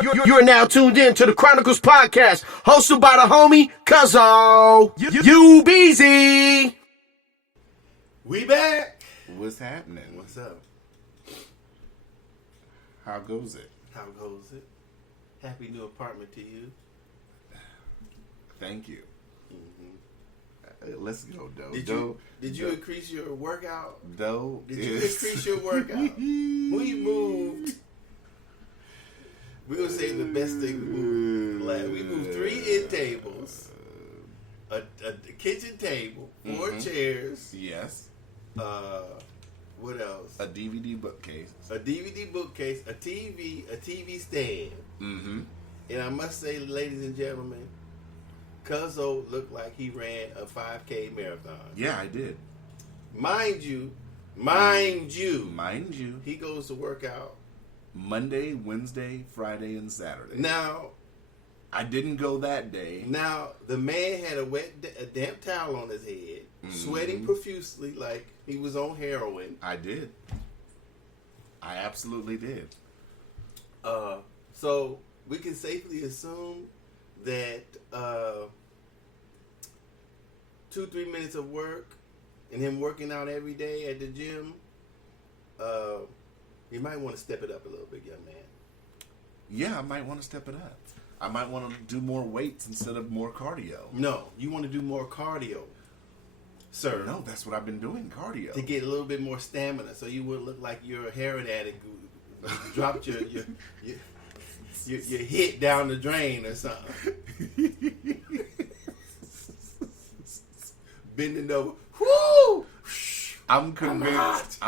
You're now tuned in to the Chronicles Podcast, hosted by the homie Cuzzo. You Beezy. We back. What's happening? What's up? How goes it? How goes it? Happy new apartment to you. Thank you. Mm-hmm. Let's go, Doe. Did you increase your workout? Doe. Did you increase your workout? We moved. We're going to say the best thing we moved. We moved 3 end tables, a kitchen table, 4 chairs. Yes. What else? A DVD bookcase. A DVD bookcase, a TV stand. Mm-hmm. And I must say, ladies and gentlemen, Cuzzo looked like he ran a 5K marathon. Yeah, I did. Mind you, he goes to work out Monday, Wednesday, Friday, and Saturday. Now, I didn't go that day. Now, the man had a damp towel on his head, sweating profusely like he was on heroin. I did. I absolutely did. So, we can safely assume that 2-3 minutes of work and him working out every day at the gym, you might want to step it up a little bit, young man. Yeah, I might want to step it up. I might want to do more weights instead of more cardio. No, you want to do more cardio, sir. No, that's what I've been doing, cardio. To get a little bit more stamina, so you wouldn't look like you're a heroin addict who dropped your hit down the drain or something. Bending over. Whoo! I'm convinced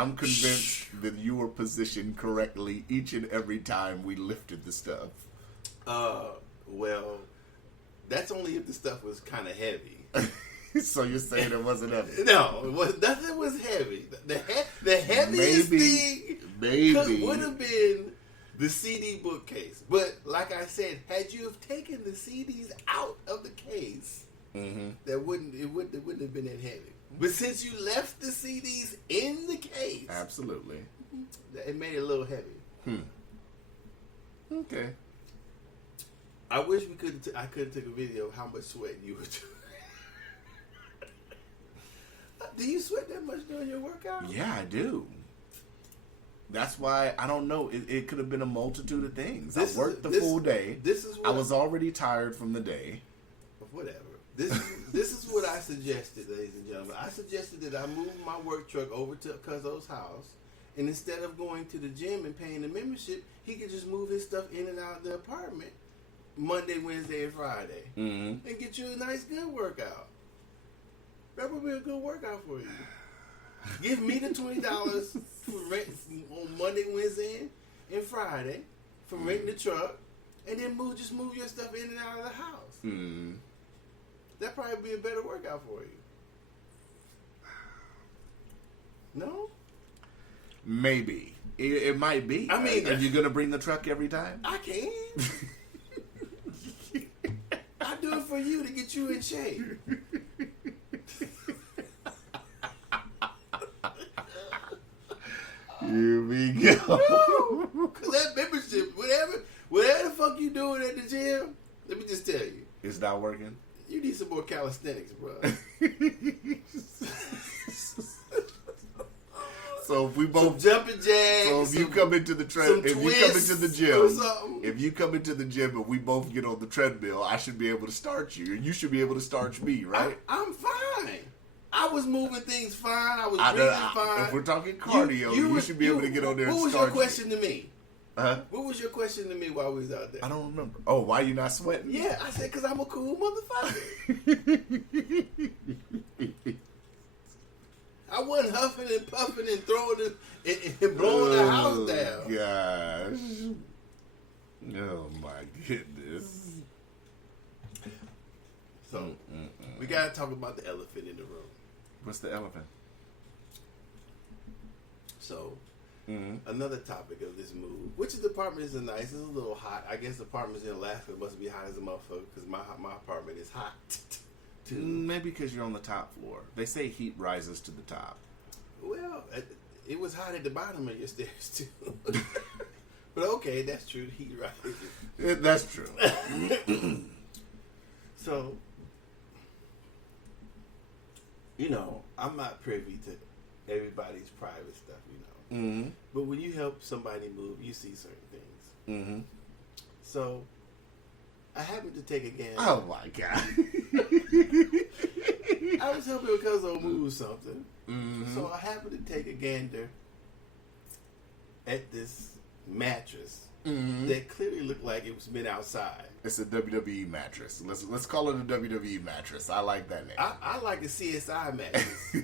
that you were positioned correctly each and every time we lifted the stuff. Well, that's only if the stuff was kind of heavy. So you're saying it wasn't heavy? No, nothing was heavy. The heaviest thing would have been the CD bookcase. But like I said, had you have taken the CDs out of the case, it wouldn't have been that heavy. But since you left the CDs in the case, absolutely, it made it a little heavy. Okay. I wish I could have took a video of how much sweat you were doing. Do you sweat that much during your workout? Yeah, I do. That's why I don't know. It could have been a multitude of things. I worked the full day. I was already tired from the day. Whatever. This is what I suggested, ladies and gentlemen. I suggested that I move my work truck over to Cuzzo's house, and instead of going to the gym and paying the membership, he could just move his stuff in and out of the apartment Monday, Wednesday, and Friday, and get you a nice, good workout. That would be a good workout for you. Give me the $20 for rent on Monday, Wednesday, and Friday for renting the truck, and then just move your stuff in and out of the house. That'd probably be a better workout for you. No? Maybe. It might be. I mean, are you going to bring the truck every time? I can. I do it for you to get you in shape. Here we go. Because that membership, whatever the fuck you doing at the gym, let me just tell you. It's not working? You need some more calisthenics, bro. So if we both some jumping jacks. So if you come into the gym and we both get on the treadmill, I should be able to start you, and you should be able to start me, right? I'm fine. I was moving things fine. I was breathing fine. If we're talking cardio, you should be able to get on there and start. What was your question to me? Huh? What was your question to me while we was out there? I don't remember. Oh, why you not sweating? Yeah, I said because I'm a cool motherfucker. I wasn't huffing and puffing and throwing and blowing the house down. Gosh. Oh my goodness. So we gotta talk about the elephant in the room. What's the elephant? So another topic of this move, which the apartment is nice. It's a little hot. I guess the apartments in Alaska must be hot as a motherfucker because my apartment is hot. Too. Maybe because you're on the top floor. They say heat rises to the top. Well, it was hot at the bottom of your stairs too. But okay, that's true. He right. That's true. So, you know, I'm not privy to everybody's private stuff, you know. Mm-hmm. But when you help somebody move, you see certain things. Mm-hmm. So, I happened to take a gander. Oh my God. I was helping because I'll move something. Mm-hmm. So I happened to take a gander at this mattress that clearly looked like it was been outside. It's a WWE mattress. Let's call it a WWE mattress. I like that name. I like a CSI mattress.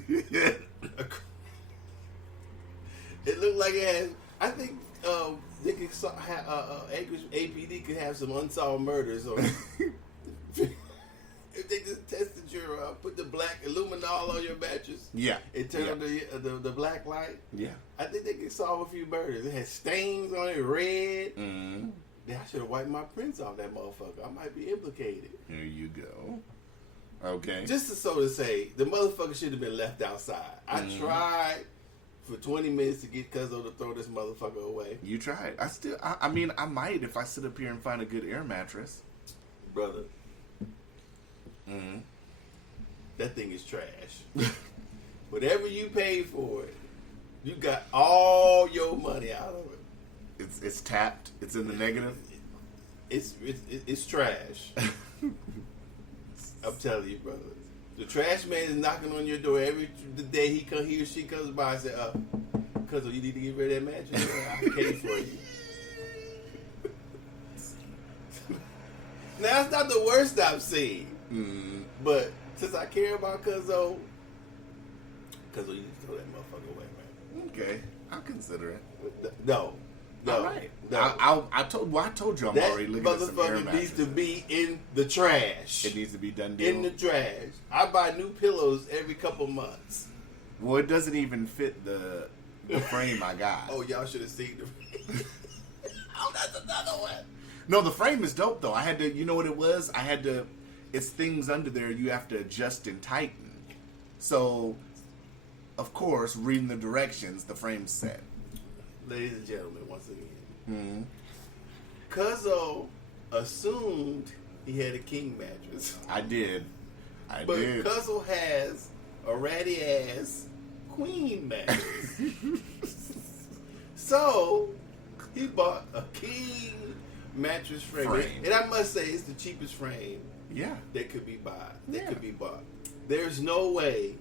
It looked like it had. I think they could Anchorage APD could have some unsolved murders on. If they just tested your put the black luminol on your mattress, Yeah, it turned on the black light. Yeah, I think they could solve a few murders. It had stains on it, red. Mm-hmm. I should have wiped my prints off that motherfucker. I might be implicated. Here you go. Okay. Just so to say, the motherfucker should have been left outside. I tried for 20 minutes to get Cuzzo to throw this motherfucker away. You tried. I mean, I might if I sit up here and find a good air mattress. Brother, that thing is trash. Whatever you paid for it, you got all your money out of it. It's tapped. It's in the negative. It's trash. I'm telling you, brother. The trash man is knocking on your door every day he or she comes by and say, "Cuz you need to get rid of that mattress. I pay for you." Now it's not the worst I've seen, but since I care about Cuzzo, you need to throw that motherfucker away, man. Okay, I'll consider it. No. All right. No. I told you I'm That already looking at some air motherfucker needs to mattresses. be in the trash. It needs to be done deal. In the trash. I buy new pillows every couple months. Well, it doesn't even fit the frame I got. Oh, y'all should have seen the. Oh, that's another one. No, the frame is dope though. I had to. You know what it was? It's things under there you have to adjust and tighten. So, of course, reading the directions, the frame's set. Ladies and gentlemen, once again, Cuzzo assumed he had a king mattress. I did. But Cuzzo has a ratty ass queen mattress. So he bought a king mattress frame. And I must say it's the cheapest frame that could be bought. There's no way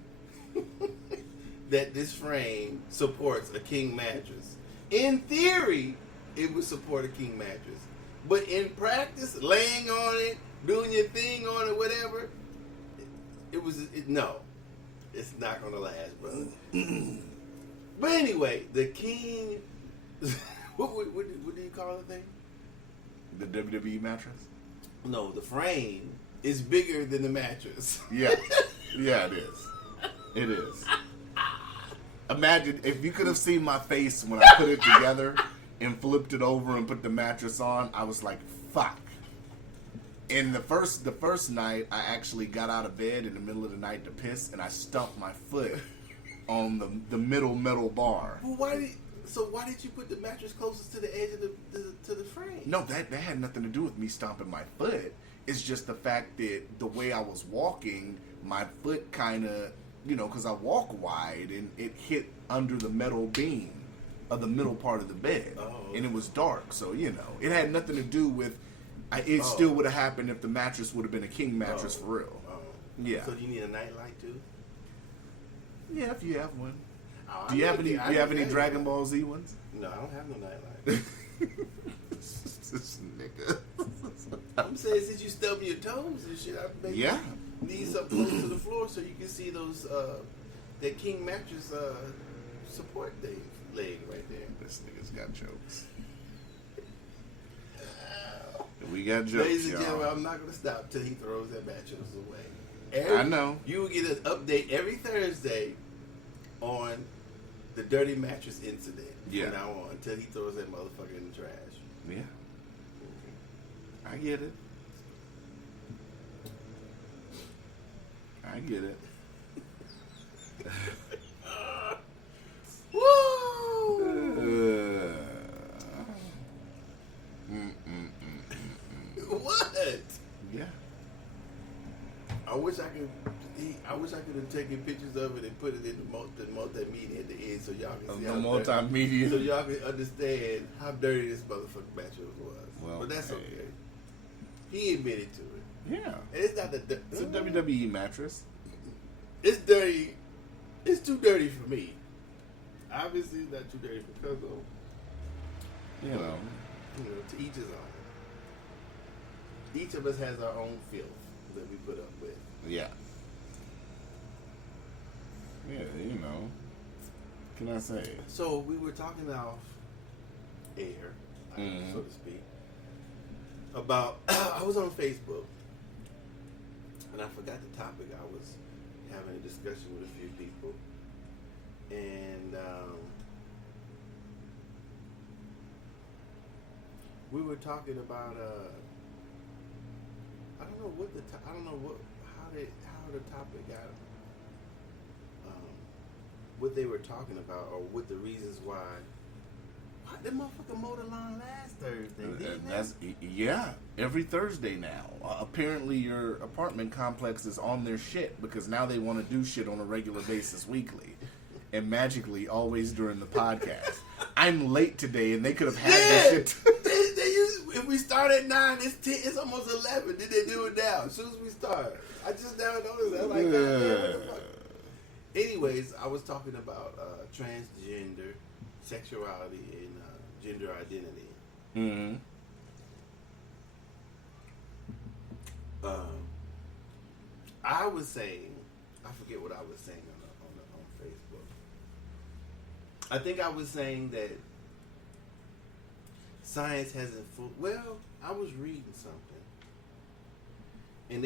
that this frame supports a king mattress. In theory, it would support a king mattress. But in practice, laying on it, doing your thing on it, whatever, no. It's not going to last, brother. But anyway, the king... what do you call the thing? The WWE mattress? No, the frame is bigger than the mattress. Yeah. Yeah, it is. It is. Imagine if you could have seen my face when I put it together and flipped it over and put the mattress on. I was like, fuck. And the first night, I actually got out of bed in the middle of the night to piss, and I stumped my foot on the middle metal bar. Well, why did you put the mattress closest to the edge of the frame? No, that had nothing to do with me stomping my foot. It's just the fact that the way I was walking, my foot kind of, because I walk wide, and it hit under the metal beam of the middle part of the bed. Oh. And it was dark, so, it had nothing to do with, it still would have happened if the mattress would have been a king mattress for real. Oh. Yeah. So you need a nightlight too? Yeah, if you have one. Oh, Do you have any Dragon Ball Z ones? No, I don't have no nightlight. This nigga. I'm saying since you stub your toes and shit, I maybe need something close to the floor so you can see those that king mattress support thing laying right there. This nigga's got jokes. We got jokes, Ladies and y'all. gentlemen, I'm not going to stop till he throws that mattress away. I know. You will get an update every Thursday on the dirty mattress incident from now on until he throws that motherfucker in the trash. Yeah. I get it. I get it. Woo! what? Yeah. I wish I could have taken pictures of it and put it in the multimedia at the end so y'all can see The how multimedia. so y'all can understand how dirty this motherfucking mattress was. Well, but that's hey. okay. He admitted to it. Yeah. And it's not It's a WWE mattress. It's dirty. It's too dirty for me. Obviously, it's not too dirty for Cuzzo. You know. To each his own. Each of us has our own filth that we put up with. Yeah. Yeah, you know. What can I say? So we were talking off air, Mhm. so to speak, about I was on Facebook and I forgot the topic. I was having a discussion with a few people, and we were talking about I don't know what how the topic got what they were talking about or what the reasons why. That motherfucker mowed the lawn last Thursday. Didn't That's yeah. Every Thursday now. Apparently, your apartment complex is on their shit because now they want to do shit on a regular basis weekly, and magically always during the podcast. I'm late today, and they could have had this shit. they use, if we start at 9, it's 10. It's almost 11. Then they do it now as soon as we start. I just now noticed that. I'm like, God damn, what the fuck? Anyways, I was talking about transgender sexuality and gender identity. Mm-hmm. I was saying, I forget what I was saying on Facebook. I think I was saying that science hasn't full. Well, I was reading something, and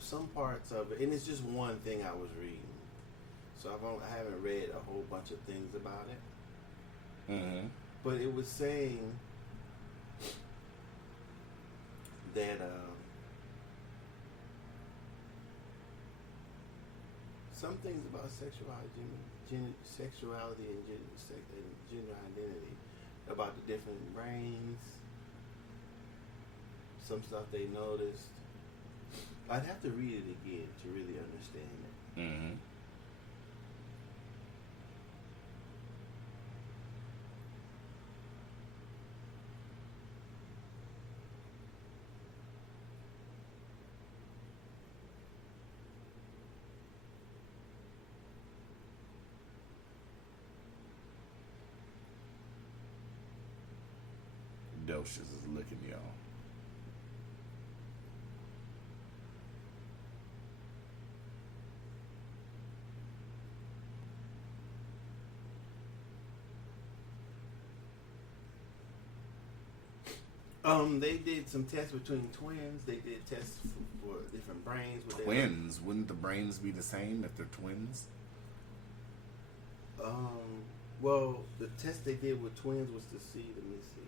some parts of it, and it's just one thing I was reading. So I haven't read a whole bunch of things about it. Mm-hmm. But it was saying that some things about sexuality and gender identity, about the different brains, some stuff they noticed. I'd have to read it again to really understand it. Mm-hmm. Docious is looking, y'all. They did some tests between twins. They did tests for different brains. Twins? Wouldn't the brains be the same if they're twins? Well, the test they did with twins was to see. Let me see.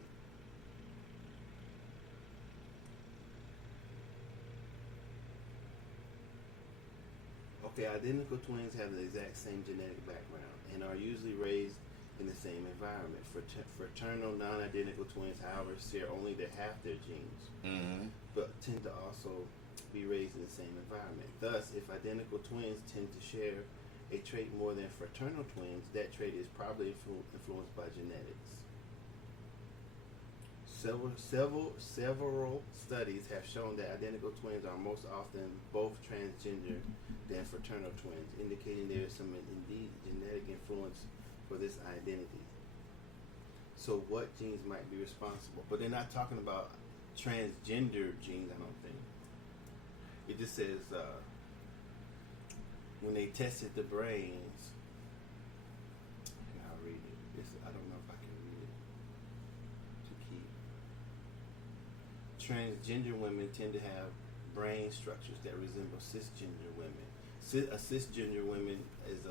Okay, identical twins have the exact same genetic background and are usually raised in the same environment. Fraternal non-identical twins, however, share only half their genes, but tend to also be raised in the same environment. Thus, if identical twins tend to share a trait more than fraternal twins, that trait is probably influenced by genetics. Several studies have shown that identical twins are most often both transgender than fraternal twins, indicating there is some indeed genetic influence for this identity. So what genes might be responsible? But they're not talking about transgender genes, I don't think. It just says when they tested the brains, and I'll read it. I don't know if I can read it to keep. Transgender women tend to have brain structures that resemble cisgender women. A cisgender woman is a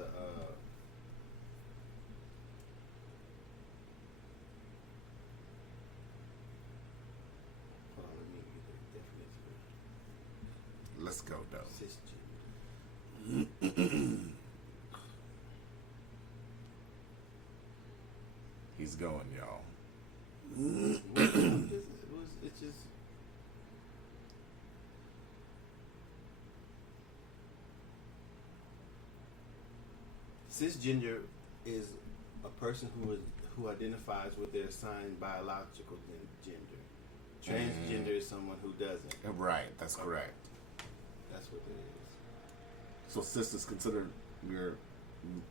hold on, let me get the definition. Let's go, though. Cisgender. He's going, y'all. It's just cisgender is a person who identifies with their assigned biological gender. Transgender is someone who doesn't. Right, that's correct. That's what it is. So cis is considered your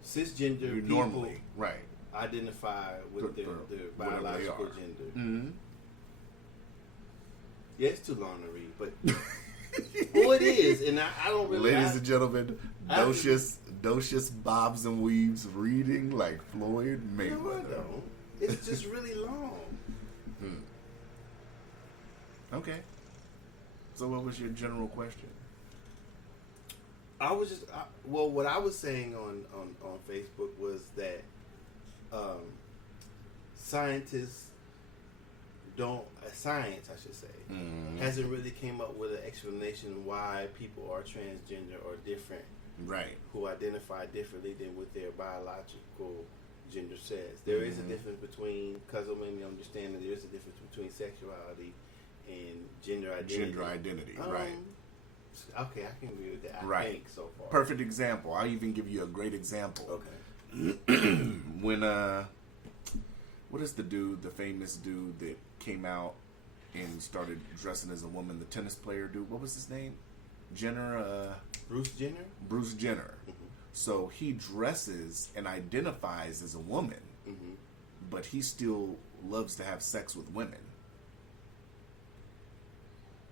Cisgender people normally right. identify with their whatever they biological are. gender. Mm-hmm. Yeah, it's too long to read, but well, it is, and I don't really. Ladies and gentlemen, Docious bobs and weaves reading like Floyd No, I Mayweather. don't. It's just really long. Okay. So what was your general question? I was just what I was saying on Facebook was that science, I should say, hasn't really came up with an explanation why people are transgender or different, Right. who identify differently than what their biological gender says. There is a difference between, because I mean, understand that there is a difference between sexuality and gender identity. Gender identity, right. Okay, I can agree with that. I Right. think so far. Perfect example. I'll even give you a great example. Okay. When what is the famous dude that came out and started dressing as a woman, the tennis player dude, what was his name? Bruce Jenner? Bruce Jenner. Mm-hmm. So he dresses and identifies as a woman, Mm-hmm. but he still loves to have sex with women.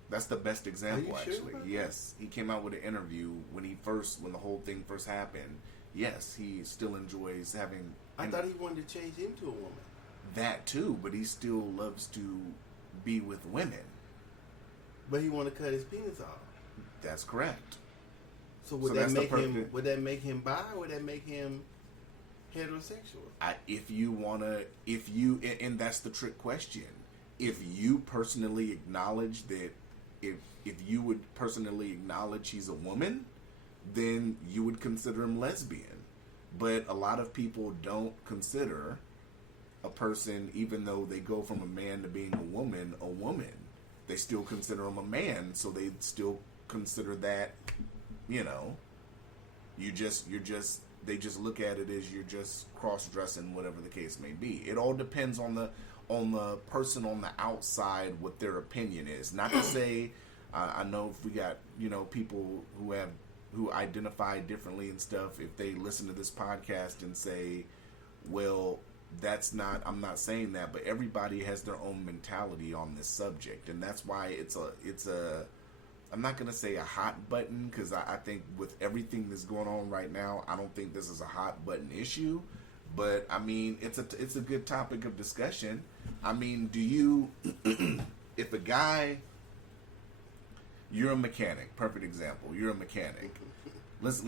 That's the best example, Are you sure actually. about that? Yes, he came out with an interview when the whole thing first happened. Yes, he still enjoys having. I thought he wanted to change into a woman. That too, but he still loves to be with women. But he wanted to cut his penis off. That's correct. So would So that that's the make him? perfect- Would that make him bi? Or would that make him heterosexual? And that's the trick question. If you personally acknowledge that, if you would personally acknowledge he's a woman, then you would consider him lesbian. But a lot of people don't consider a person, even though they go from a man to being a woman. They still consider him a man, so they still consider that, they just look at it as you're just cross-dressing, whatever the case may be. It all depends on the person on the outside, what their opinion is. Not to say, I know if we got, people who identify differently and stuff, if they listen to this podcast and say, well, I'm not saying that, but everybody has their own mentality on this subject, and that's why it's a I'm not gonna say a hot button, because I think with everything that's going on right now, I don't think this is a hot button issue. But I mean, it's a good topic of discussion. I mean, do you, if a guy, you're a mechanic, perfect example. You're a mechanic. Let's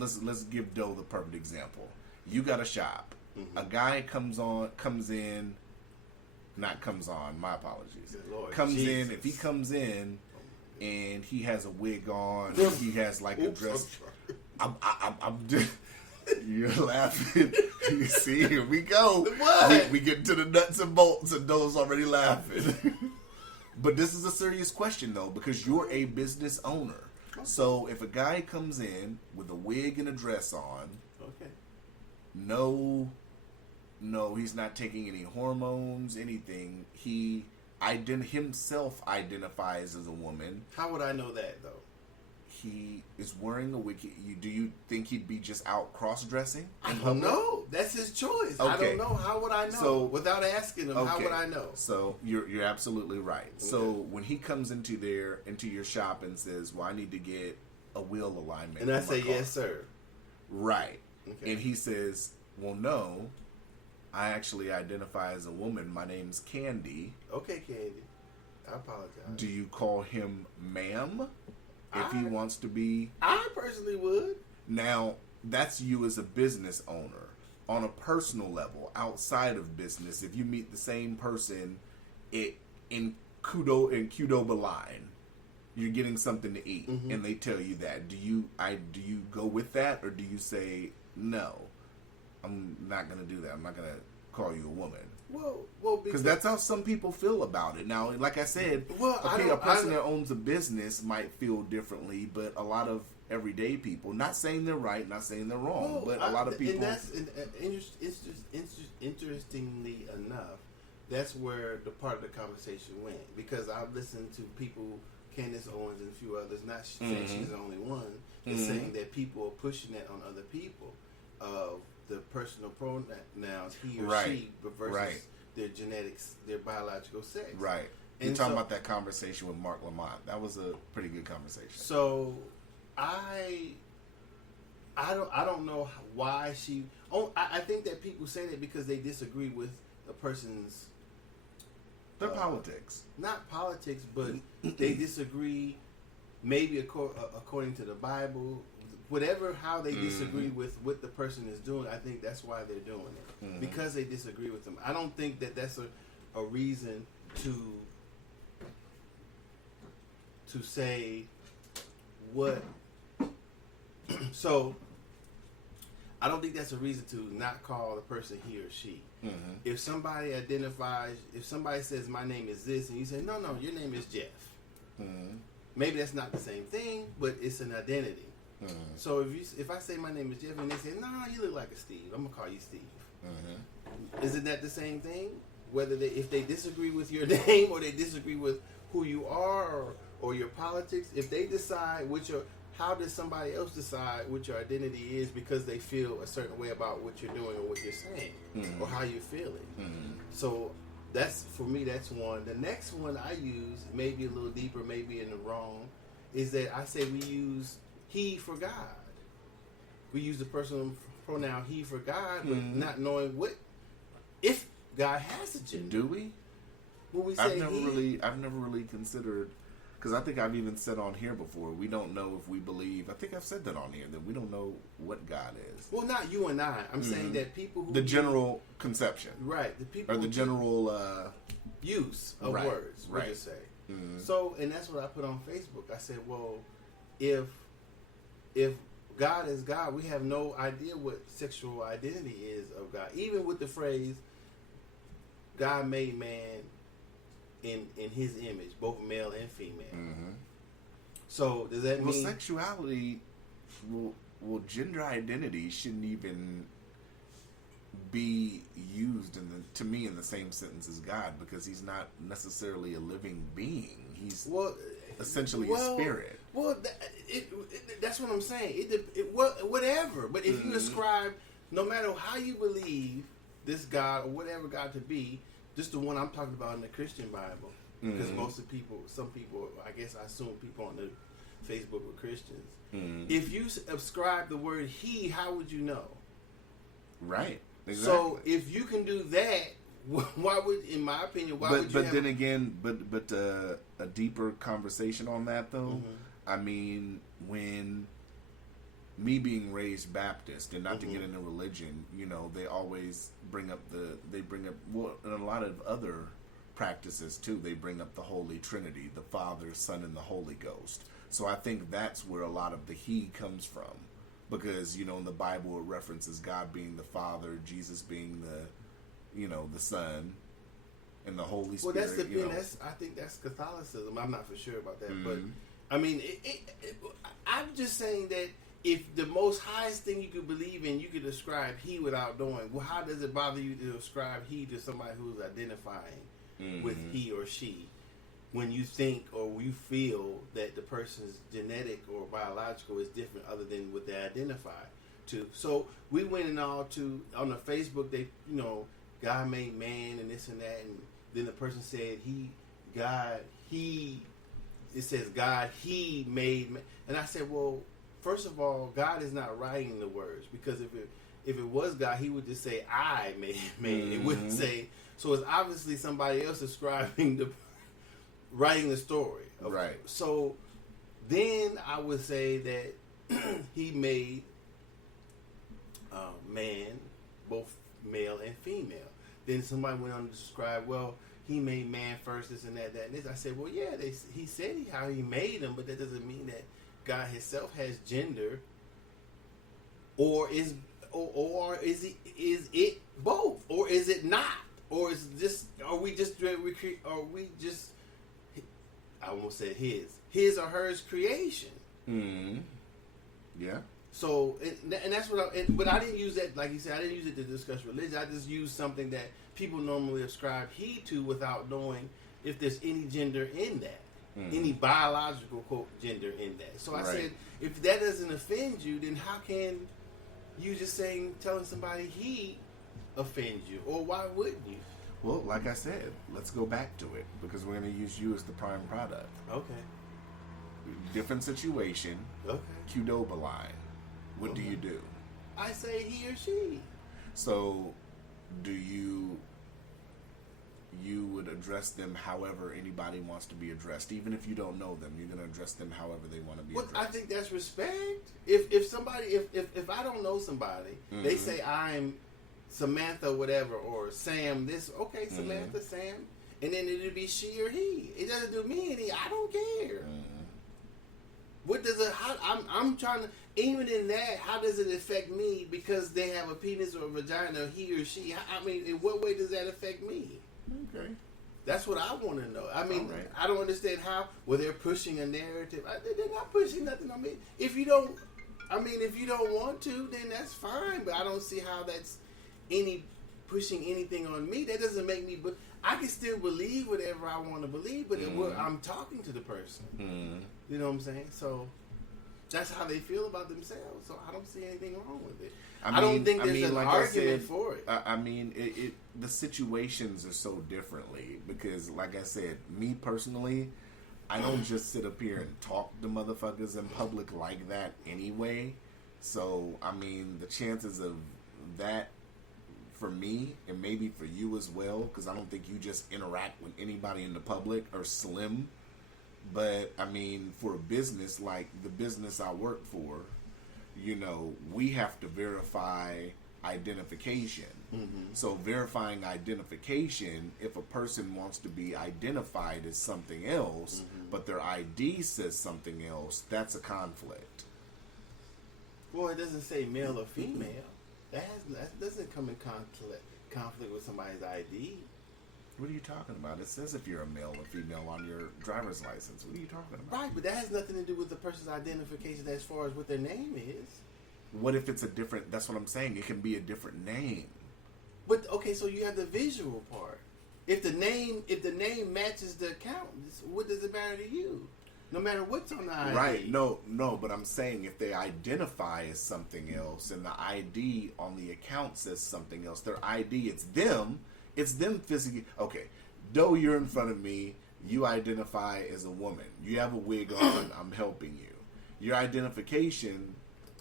give Doe the perfect example. You got a shop. Mm-hmm. A guy comes in. My apologies. Good Lord, Comes Jesus. in. If he comes in and he has a wig on, he has like a Oops, dress. I'm I'm just. You're laughing. You see, here we go. What? We get to the nuts and bolts, and Doe's already laughing. But this is a serious question, though, because you're a business owner. So if a guy comes in with a wig and a dress on, Okay. no, he's not taking any hormones, anything. He himself identifies as a woman. How would I know that though? He is wearing a wig. Do you think he'd be just out cross-dressing? I don't know. That's his choice. I Okay. don't know. How would I know? So- without asking him, how Okay. would I know? So you're absolutely right. So Okay. when he comes into your shop and says, "Well, I need to get a wheel alignment," And I for my say, car." yes, sir. Right. Okay. And he says, "Well, no, I actually identify as a woman. My name's Candy. Okay, Candy. I apologize. Do you call him ma'am if he wants to be?" I personally would. Now, that's you as a business owner. On a personal level, outside of business, if you meet the same person in Qdoba line, you're getting something to eat, Mm-hmm. and they tell you that. Do you go with that, or do you say, no, I'm not going to do that. I'm not going to call you a woman? Well, Because that's how some people feel about it. Now, like I said, Well, a person that owns a business might feel differently, but a lot of everyday people, not saying they're right, not saying they're wrong, but a lot of people. And that's interestingly enough, that's where the part of the conversation went, because I've listened to people, Candace Owens and a few others, not saying she's the only one, is saying that people are pushing that on other people of the personal pronouns he or she versus their genetics, their biological sex. Right. You're talking about that conversation with Mark Lamont. That was a pretty good conversation. So I don't know why she. I think that people say that because they disagree with a person's their politics. Not politics, but they disagree. Maybe according to the Bible, whatever how they disagree with what the person is doing. I think that's why they're doing it, because they disagree with them. I don't think that that's a reason to say what. So I don't think that's a reason to not call the person he or she. If somebody if somebody says my name is this, and you say no, your name is Jeff. Maybe that's not the same thing, but it's an identity. So if I say my name is Jeff and they say no, you look like a Steve, I'm gonna call you Steve. Isn't that the same thing? Whether if they disagree with your name or they disagree with who you are or your politics, if they decide how does somebody else decide what your identity is because they feel a certain way about what you're doing or what you're saying or how you're feeling? So that's, for me, that's one. The next one I use, maybe a little deeper, maybe in the wrong, is that I say we use he for God. We use the personal pronoun he for God, but not knowing if God has a gender. Do we? When we say I've never really considered. Because I think I've even said on here before, we don't know if we believe. I think I've said that on here, that we don't know what God is. Well, not you and I. I'm saying that people who the general conception, right? The people or the general use of words, right? Just say. So, and that's what I put on Facebook. I said, well, if God is God, we have no idea what sexual identity is of God. Even with the phrase, God made man in his image, both male and female. So does that mean sexuality? Well, gender identity shouldn't even be used to me in the same sentence as God, because he's not necessarily a living being. He's essentially a spirit. Well, that's what I'm saying. Whatever. But if you ascribe, no matter how you believe this God or whatever God to be, just the one I'm talking about in the Christian Bible, because some people, I guess I assume people on the Facebook were Christians. If you ascribe the word he, how would you know? Right. Exactly. So if you can do that, why would, in my opinion, would you? But then again, a deeper conversation on that though. I mean, when me being raised Baptist, and not to get into religion, they always bring up in a lot of other practices too, they bring up the Holy Trinity, the Father, Son, and the Holy Ghost. So I think that's where a lot of the he comes from, because in the Bible it references God being the Father, Jesus being the Son, and the Holy Spirit. Well, I think that's Catholicism. I'm not for sure about that, but I mean, I'm just saying that if the most highest thing you could believe in, you could describe he without knowing, well, how does it bother you to ascribe he to somebody who's identifying with he or she, when you think or you feel that the person's genetic or biological is different other than what they identify to? So we went and all on the Facebook, they, God made man and this and that, and then the person said it says God, he made man. And I said, well, first of all, God is not writing the words, because if it was God, he would just say I made man. It wouldn't say. So it's obviously somebody else writing the story. Right. So then I would say that he made man, both male and female. Then somebody went on to describe, well, he made man first, this and that and this. I said, well, yeah, he said how he made him, but that doesn't mean that God himself has gender, or is it both, or is it not? or is just are we just I won't say his or hers creation. Mm-hmm. Yeah. So and that's what but I didn't use that, like you said, I didn't use it to discuss religion. I just used something that people normally ascribe heed to without knowing if there's any gender in that, any biological quote gender in that. So I said, if that doesn't offend you, then how can you just telling somebody he offends you, or why wouldn't you? Well, like I said, let's go back to it because we're going to use you as the prime product. Okay. Different situation. Okay. Qdoba line. What do you do? I say he or she. So, do you would address them however anybody wants to be addressed, even if you don't know them. You're going to address them however they want to be addressed. I think that's respect. If somebody if I don't know somebody, they say I'm Samantha whatever or Sam this. Okay, Samantha, Sam, and then it'll be she or he. It doesn't do me any. I don't care. What does it? I'm trying to. Even in that, how does it affect me because they have a penis or a vagina, he or she? I mean, in what way does that affect me? Okay. That's what I want to know. I mean, I don't understand how. Well, they're pushing a narrative. They're not pushing nothing on me. If you don't want to, then that's fine. But I don't see how that's pushing anything on me. That doesn't make me. But I can still believe whatever I want to believe. But I'm talking to the person. You know what I'm saying? So that's how they feel about themselves. So I don't see anything wrong with it. I don't think there's an argument for it. I mean, the situations are so differently because, like I said, me personally, I don't just sit up here and talk to motherfuckers in public like that anyway. So, I mean, the chances of that for me and maybe for you as well, because I don't think you just interact with anybody in the public, are slim. But, I mean, for a business like the business I work for, you know, we have to verify identification. So verifying identification, if a person wants to be identified as something else, but their ID says something else, that's a conflict. Well, it doesn't say male or female. That doesn't come in conflict with somebody's ID. What are you talking about? It says if you're a male or female on your driver's license. What are you talking about? Right, but that has nothing to do with the person's identification as far as what their name is. What if it's a different, that's what I'm saying, it can be a different name. But, okay, so you have the visual part. If the name matches the account, what does it matter to you? No matter what's on the ID. Right, no, but I'm saying if they identify as something else and the ID on the account says something else, their ID, it's them physically. Okay, though you're in front of me, you identify as a woman. You have a wig on, I'm helping you. Your identification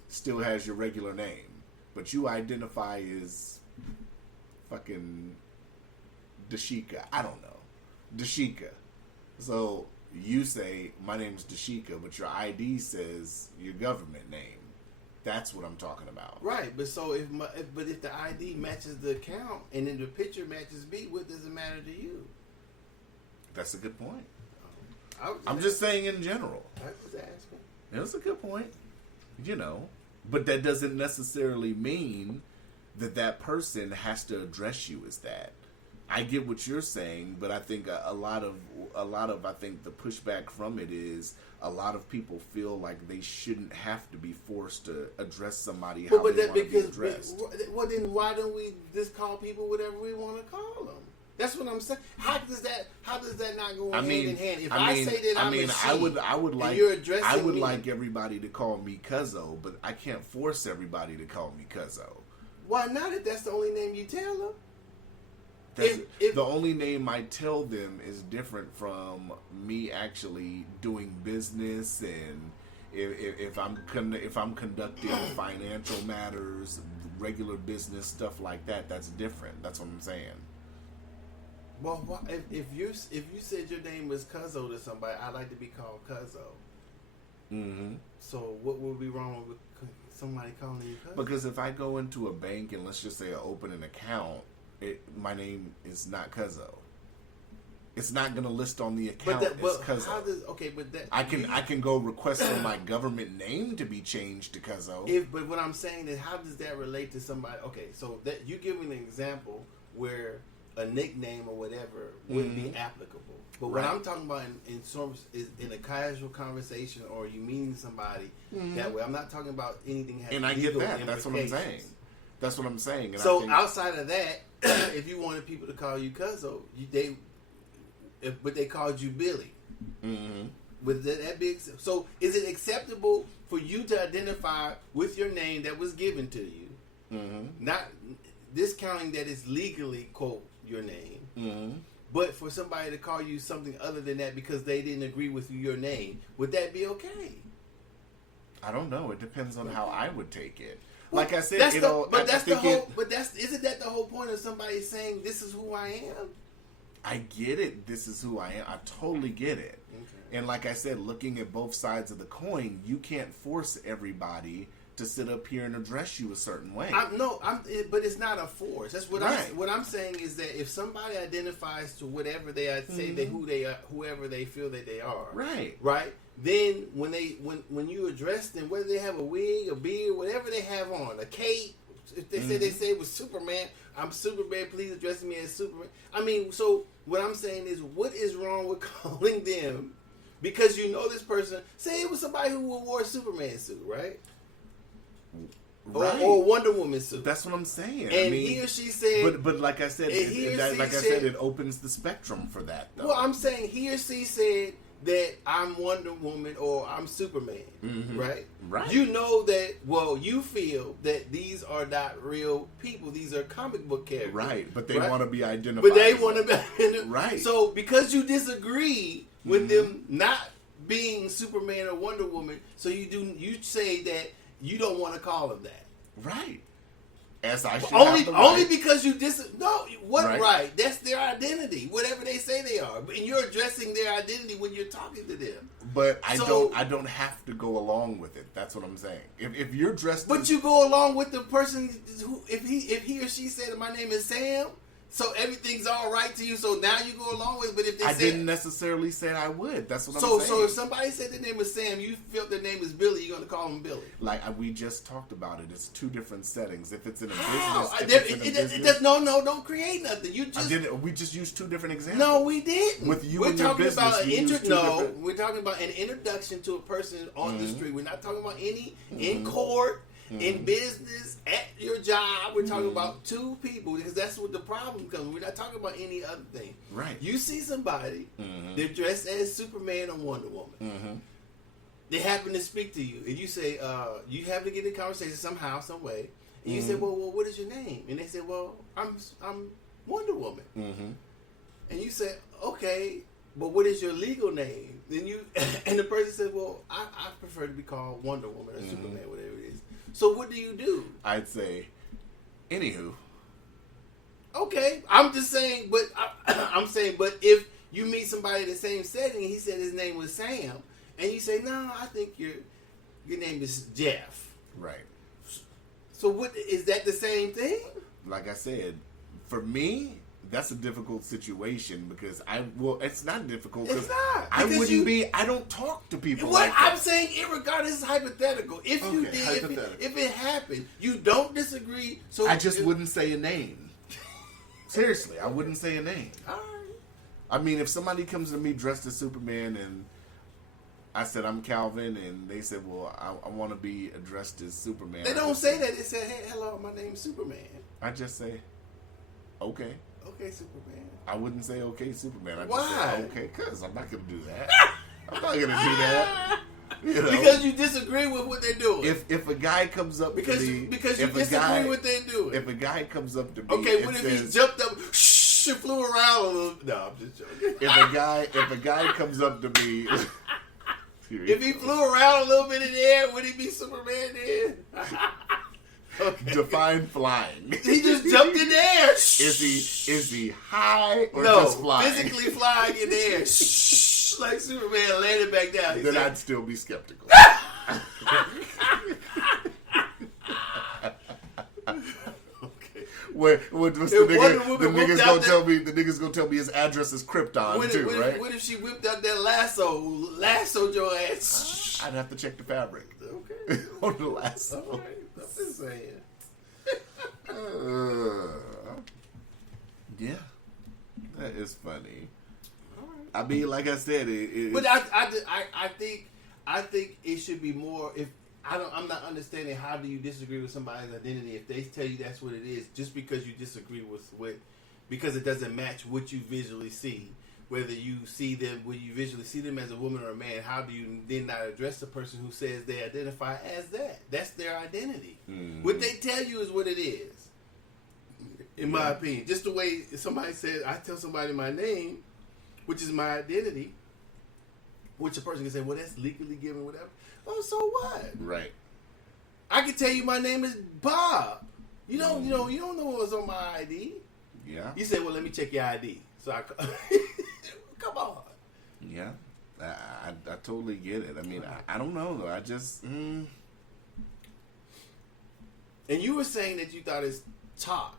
still has your regular name, but you identify as fucking Dashika. I don't know. Dashika. So you say, my name's Dashika, but your ID says your government name. That's what I'm talking about. Right, but so if the ID matches the account and then the picture matches me, what does it matter to you? That's a good point. I'm just saying in general. I was asking. That's a good point. You know, but that doesn't necessarily mean that person has to address you as that. I get what you're saying, but I think a lot of I think the pushback from it is a lot of people feel like they shouldn't have to be forced to address somebody how they want to be addressed. Well, then why don't we just call people whatever we want to call them? That's what I'm saying. How does that not go hand in hand? If I say that I'm a she, I would like you're addressing I would me, like everybody to call me Cuzzo, but I can't force everybody to call me Cuzzo. Why not? If that's the only name you tell them. The only name I tell them is different from me actually doing business, and if I'm conducting financial matters, regular business stuff like that. That's different. That's what I'm saying. Well, if you said your name was Cuzzo to somebody, I'd like to be called Cuzzo. Mm-hmm. So what would be wrong with somebody calling you Cuzzo? Because if I go into a bank and let's just say I open an account, my name is not Cuzzo. It's not going to list on the account as Cuzzo. I can go request for my government name to be changed to Cuzzo. But what I'm saying is, how does that relate to somebody? Okay, so that you give me an example where a nickname or whatever wouldn't be applicable. But what I'm talking about in terms is in a casual conversation or you meeting somebody that way. I'm not talking about anything having And I get legal that. That's what I'm saying. implications. That's what I'm saying. And I So think, outside of that, if you wanted people to call you Cuzzo, but they called you Billy. mm-hmm. With that big, so is it acceptable for you to identify with your name that was given to you, not discounting that it's legally quote your name, but for somebody to call you something other than that because they didn't agree with your name, would that be okay? I don't know. It depends on how I would take it. Like I said, That's you the, know, but I that's the think whole. But isn't that the whole point of somebody saying this is who I am? I get it. This is who I am. I totally get it. Okay. And like I said, looking at both sides of the coin, you can't force everybody to sit up here and address you a certain way. But it's not a force. That's what Right. what I'm saying is that if somebody identifies to whatever they are, say that who they are, whoever they feel that they are, Right. right. Then when you address them, whether they have a wig, a beard, whatever they have on, a cape, if they say it was Superman, I'm Superman. Please address me as Superman. I mean, so what I'm saying is, what is wrong with calling them? Because you know this person. Say it was somebody who wore a Superman suit, right? Right. Or a Wonder Woman suit. That's what I'm saying. And I mean, he or she said, but like I said, it opens the spectrum for that. Though. well, I'm saying he or she said that I'm Wonder Woman or I'm Superman, right? Right. You know that, well, you feel that these are not real people. These are comic book characters. Right, but they right? want to be identified. But they want to be Right. So because you disagree with them not being Superman or Wonder Woman, so you say that you don't want to call them that. Right. As I should Only have the right. only because you Right. right. That's their identity, whatever they say they are. And you're addressing their identity when you're talking to them. But I So- don't have to go along with it. That's what I'm saying. If you're dressed, But you go along with the person who, if he or she said my name is Sam, so everything's all right to you. So now you go along with it. But if they I said, didn't necessarily say I would. That's what so I'm saying. so if somebody said their name is Sam, you felt their name is Billy, you're gonna call him Billy. We just talked about it. It's two different settings. If it's in a How? business, It does, no, don't create nothing. You just we just used two different examples. no, we didn't. With you we're and your talking business, about you used two different- we're talking about an introduction to a person on the street. We're not talking about any in court, in business, at your job. We're talking about two people because that's what the problem comes. We're not talking about any other thing. Right. You see somebody, they're dressed as Superman or Wonder Woman. They happen to speak to you, and you say, you have to get in conversation somehow, some way. And you say, well, what is your name? And they say, well, I'm Wonder Woman. And you say, okay, but what is your legal name? Then and the person says, well, I prefer to be called Wonder Woman or Superman, whatever it is. So what do? I'd say, anywho. Okay, I'm just saying, but I'm saying, but if you meet somebody in the same setting and he said his name was Sam, and you say, no, I think your name is Jeff. Right. So what is that the same thing? Like I said, for me, that's a difficult situation because it's not difficult It's because not, I because wouldn't I don't talk to people What like that. I'm saying, irregardless, is hypothetical. If you Okay, did, hypothetical. if it happened, you don't disagree. So I just wouldn't say a name. Seriously, I wouldn't say a name. All right. I mean, if somebody comes to me dressed as Superman and I said I'm Calvin and they said, well, I want to be addressed as Superman. They I don't just say that. They say, hey, hello, my name's Superman. I just say, okay. Okay, Superman. I wouldn't say okay, Superman. I just Why? say okay, because I'm not going to do that. I'm not going to do that. You know? Because you disagree with what they're doing. If a guy comes up because to you me, disagree if a guy, with what they're doing. if a guy comes up to me, Okay, and what if says, he jumped up, and flew around a little? No, I'm just joking. if a guy comes up to me, If he flew around a little bit in the air, would he be Superman then? Okay. define flying. He just jumped in the air. Is he high or No, just flying? physically flying in the air. Like Superman landed back down. He Then said, I'd still be skeptical. okay. What's the If nigga? Wonder The Woman nigga's whipped gonna out tell me. The nigga's gonna tell me his address is Krypton too, right? What if she whipped out that lassoed your ass? I'd have to check the fabric Okay. on the lasso. All right. I'm just saying. Yeah. That is funny. I mean, like I said, But I think it should be more. If I'm not understanding how do you disagree with somebody's identity if they tell you that's what it is, just because you disagree with because it doesn't match what you visually see. Whether you see them, when you visually see them as a woman or a man, how do you then not address the person who says they identify as that? That's their identity. What they tell you is what it is. In my opinion, just the way somebody says, I tell somebody my name, which is my identity, which a person can say, well, that's legally given, whatever. Oh, so what? Right. I can tell you my name is Bob. You don't know what was on my ID. Yeah. You say, well, let me check your ID. So I come on. Yeah. I totally get it. I mean, I don't know though. I just. And you were saying that you thought it's taught.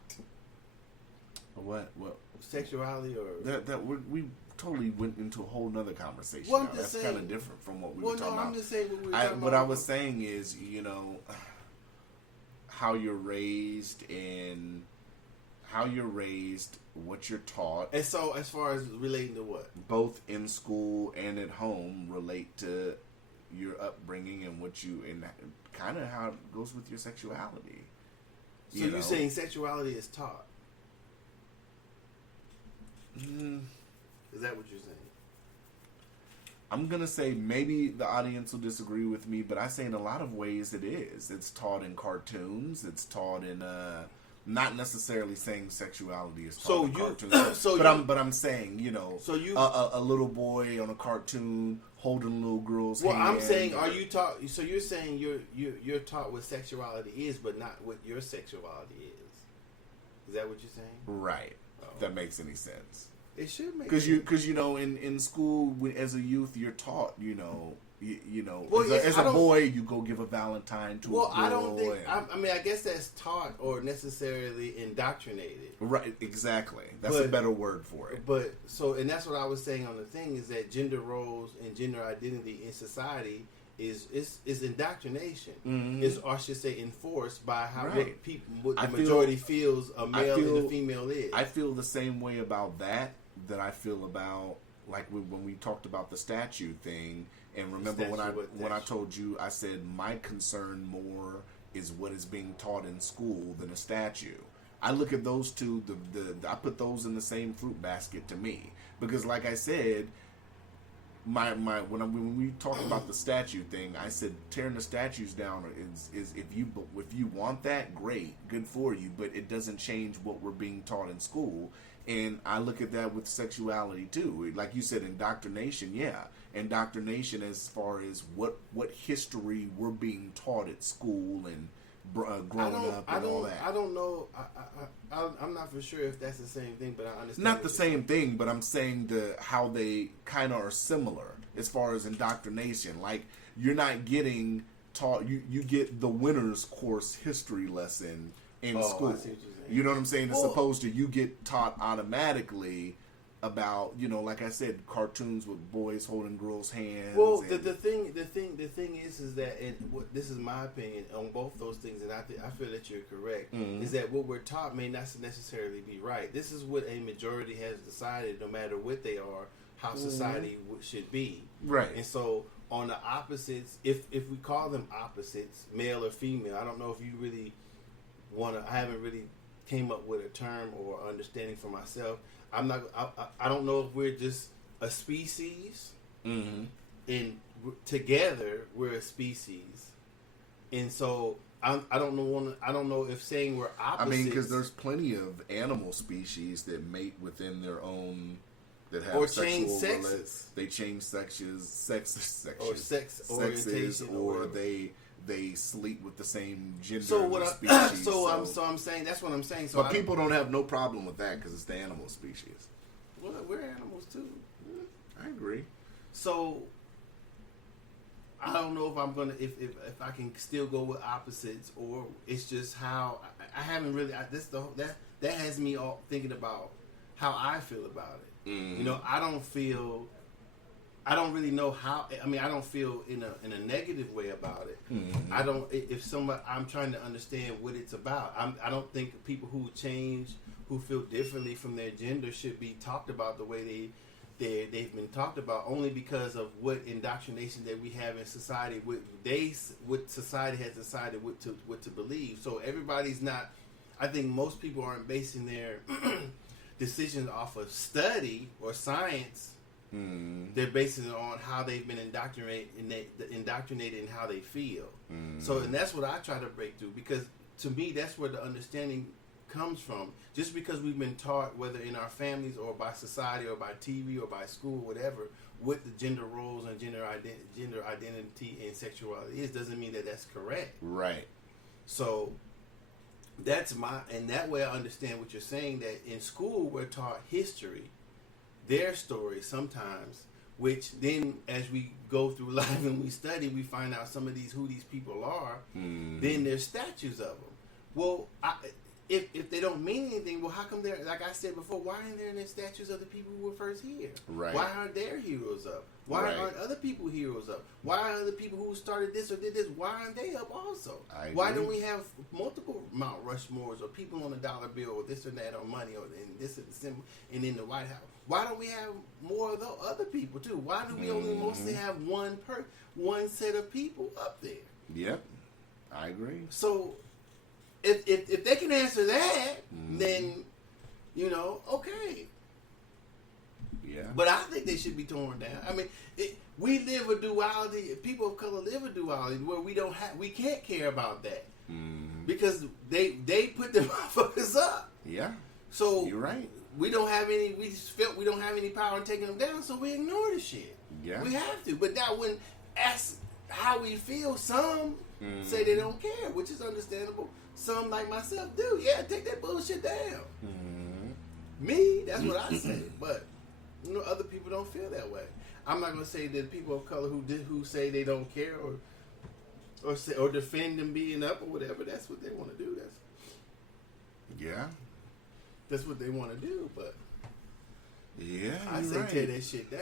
What? Sexuality or That we totally went into a whole nother conversation. Well, now. I'm just That's saying- kind of different from what we well, were talking no, about. I'm just saying what we were talking What about. I was saying is, how you're raised and how you're raised, what you're taught, And so, as far as relating to what? both in school and at home, relate to your upbringing and what you and kind of how it goes with your sexuality. So you're saying sexuality is taught? Is that what you're saying? I'm gonna say maybe the audience will disagree with me, but I say in a lot of ways it is. It's taught in cartoons. It's taught in not necessarily saying sexuality is taught in cartoons. But I'm saying a little boy on a cartoon holding a little girl's hand. I'm saying, are you taught? So you're saying you're taught what sexuality is, but not what your sexuality is. Is that what you're saying? Right. If that makes any sense. It should make Because in school as a youth you're taught Well, as a boy you go give a Valentine to a girl. I don't think. I guess that's taught or necessarily indoctrinated. Right, exactly. That's a better word for it. But and that's what I was saying on the thing is that gender roles and gender identity in society is indoctrination. Is, or I should say, enforced by how what the majority feels a male and a female is. I feel the same way about that I feel about like when we talked about the statue thing. And remember when I told you, I said my concern more is what is being taught in school than a statue. I look at those two. I put those in the same fruit basket to me because, like I said, when we talk about the statue thing, I said tearing the statues down is if you want that, great, good for you, but it doesn't change what we're being taught in school. And I look at that with sexuality too. Like you said, indoctrination, yeah. Indoctrination as far as what history we're being taught at school and growing up and all that. I don't know. I'm not for sure if that's the same thing, but I understand. Not the same thing, but I'm saying how they kind of are similar as far as indoctrination. Like you're not getting taught. You get the winner's course history lesson in school. I see what you're saying. You know what I'm saying? As opposed to you get taught automatically about, like I said, cartoons with boys holding girls' hands. Well, the thing is that, and this is my opinion on both those things, and I feel that you're correct. Is that what we're taught may not necessarily be right. This is what a majority has decided, no matter what they are, how society should be. Right. And so on the opposites, if we call them opposites, male or female, I don't know if you really want to. I haven't really came up with a term or understanding for myself. I don't know if we're just a species, and together we're a species, and so I don't know if saying we're opposites. I mean, because there's plenty of animal species that mate within their own that have or sexual change sexes. They change sexes, or sex orientation, or they sleep with the same gender species. So I'm saying that's what I'm saying. So but people don't have no problem with that because it's the animal species. Well, we're animals too. I agree. So I don't know if I'm gonna if I can still go with opposites or it's just how I haven't really. That has me all thinking about how I feel about it. I don't really know how. I mean, I don't feel in a negative way about it. I don't. If somebody, I'm trying to understand what it's about. I don't think people who change who feel differently from their gender should be talked about the way they've been talked about, only because of what indoctrination that we have in society, what society has decided what to believe. So everybody's not. I think most people aren't basing their decisions off of study or science. They're basing it on how they've been indoctrinated in how they feel. So, and that's what I try to break through, because to me, that's where the understanding comes from. Just because we've been taught, whether in our families or by society or by TV or by school, whatever, what the gender roles and gender identity and sexuality is, doesn't mean that that's correct. Right. So and that way I understand what you're saying, that in school we're taught history, their stories sometimes, which then as we go through life and we study, we find out some of who these people are. Then there's statues of them. Well, if they don't mean anything, well, how come they're, like I said before, why aren't there any statues of the people who were first here? Right. Why aren't their heroes up? Why aren't other people heroes up? Why aren't other people who started this or did this, why aren't they up also? Why don't we have multiple Mount Rushmores or people on a dollar bill or this or that or money or and this and the symbol and in the White House? Why don't we have more of those other people too? Why do we only mostly have one set of people up there? Yep, I agree. So if they can answer that, then okay. Yeah. But I think they should be torn down. I mean, we live a duality. People of color live a duality where we can't care about that because they put them motherfuckers up. Yeah. So you're right. We don't have any. We just felt we don't have any power in taking them down, so we ignore the shit. Yeah. We have to. But now, when asked how we feel, some say they don't care, which is understandable. Some, like myself, do. Yeah, take that bullshit down. Me, that's what I say. But other people don't feel that way. I'm not gonna say that people of color who say they don't care or defend them being up or whatever. That's what they want to do. That's what they want to do. But yeah, I say right. tear that shit down,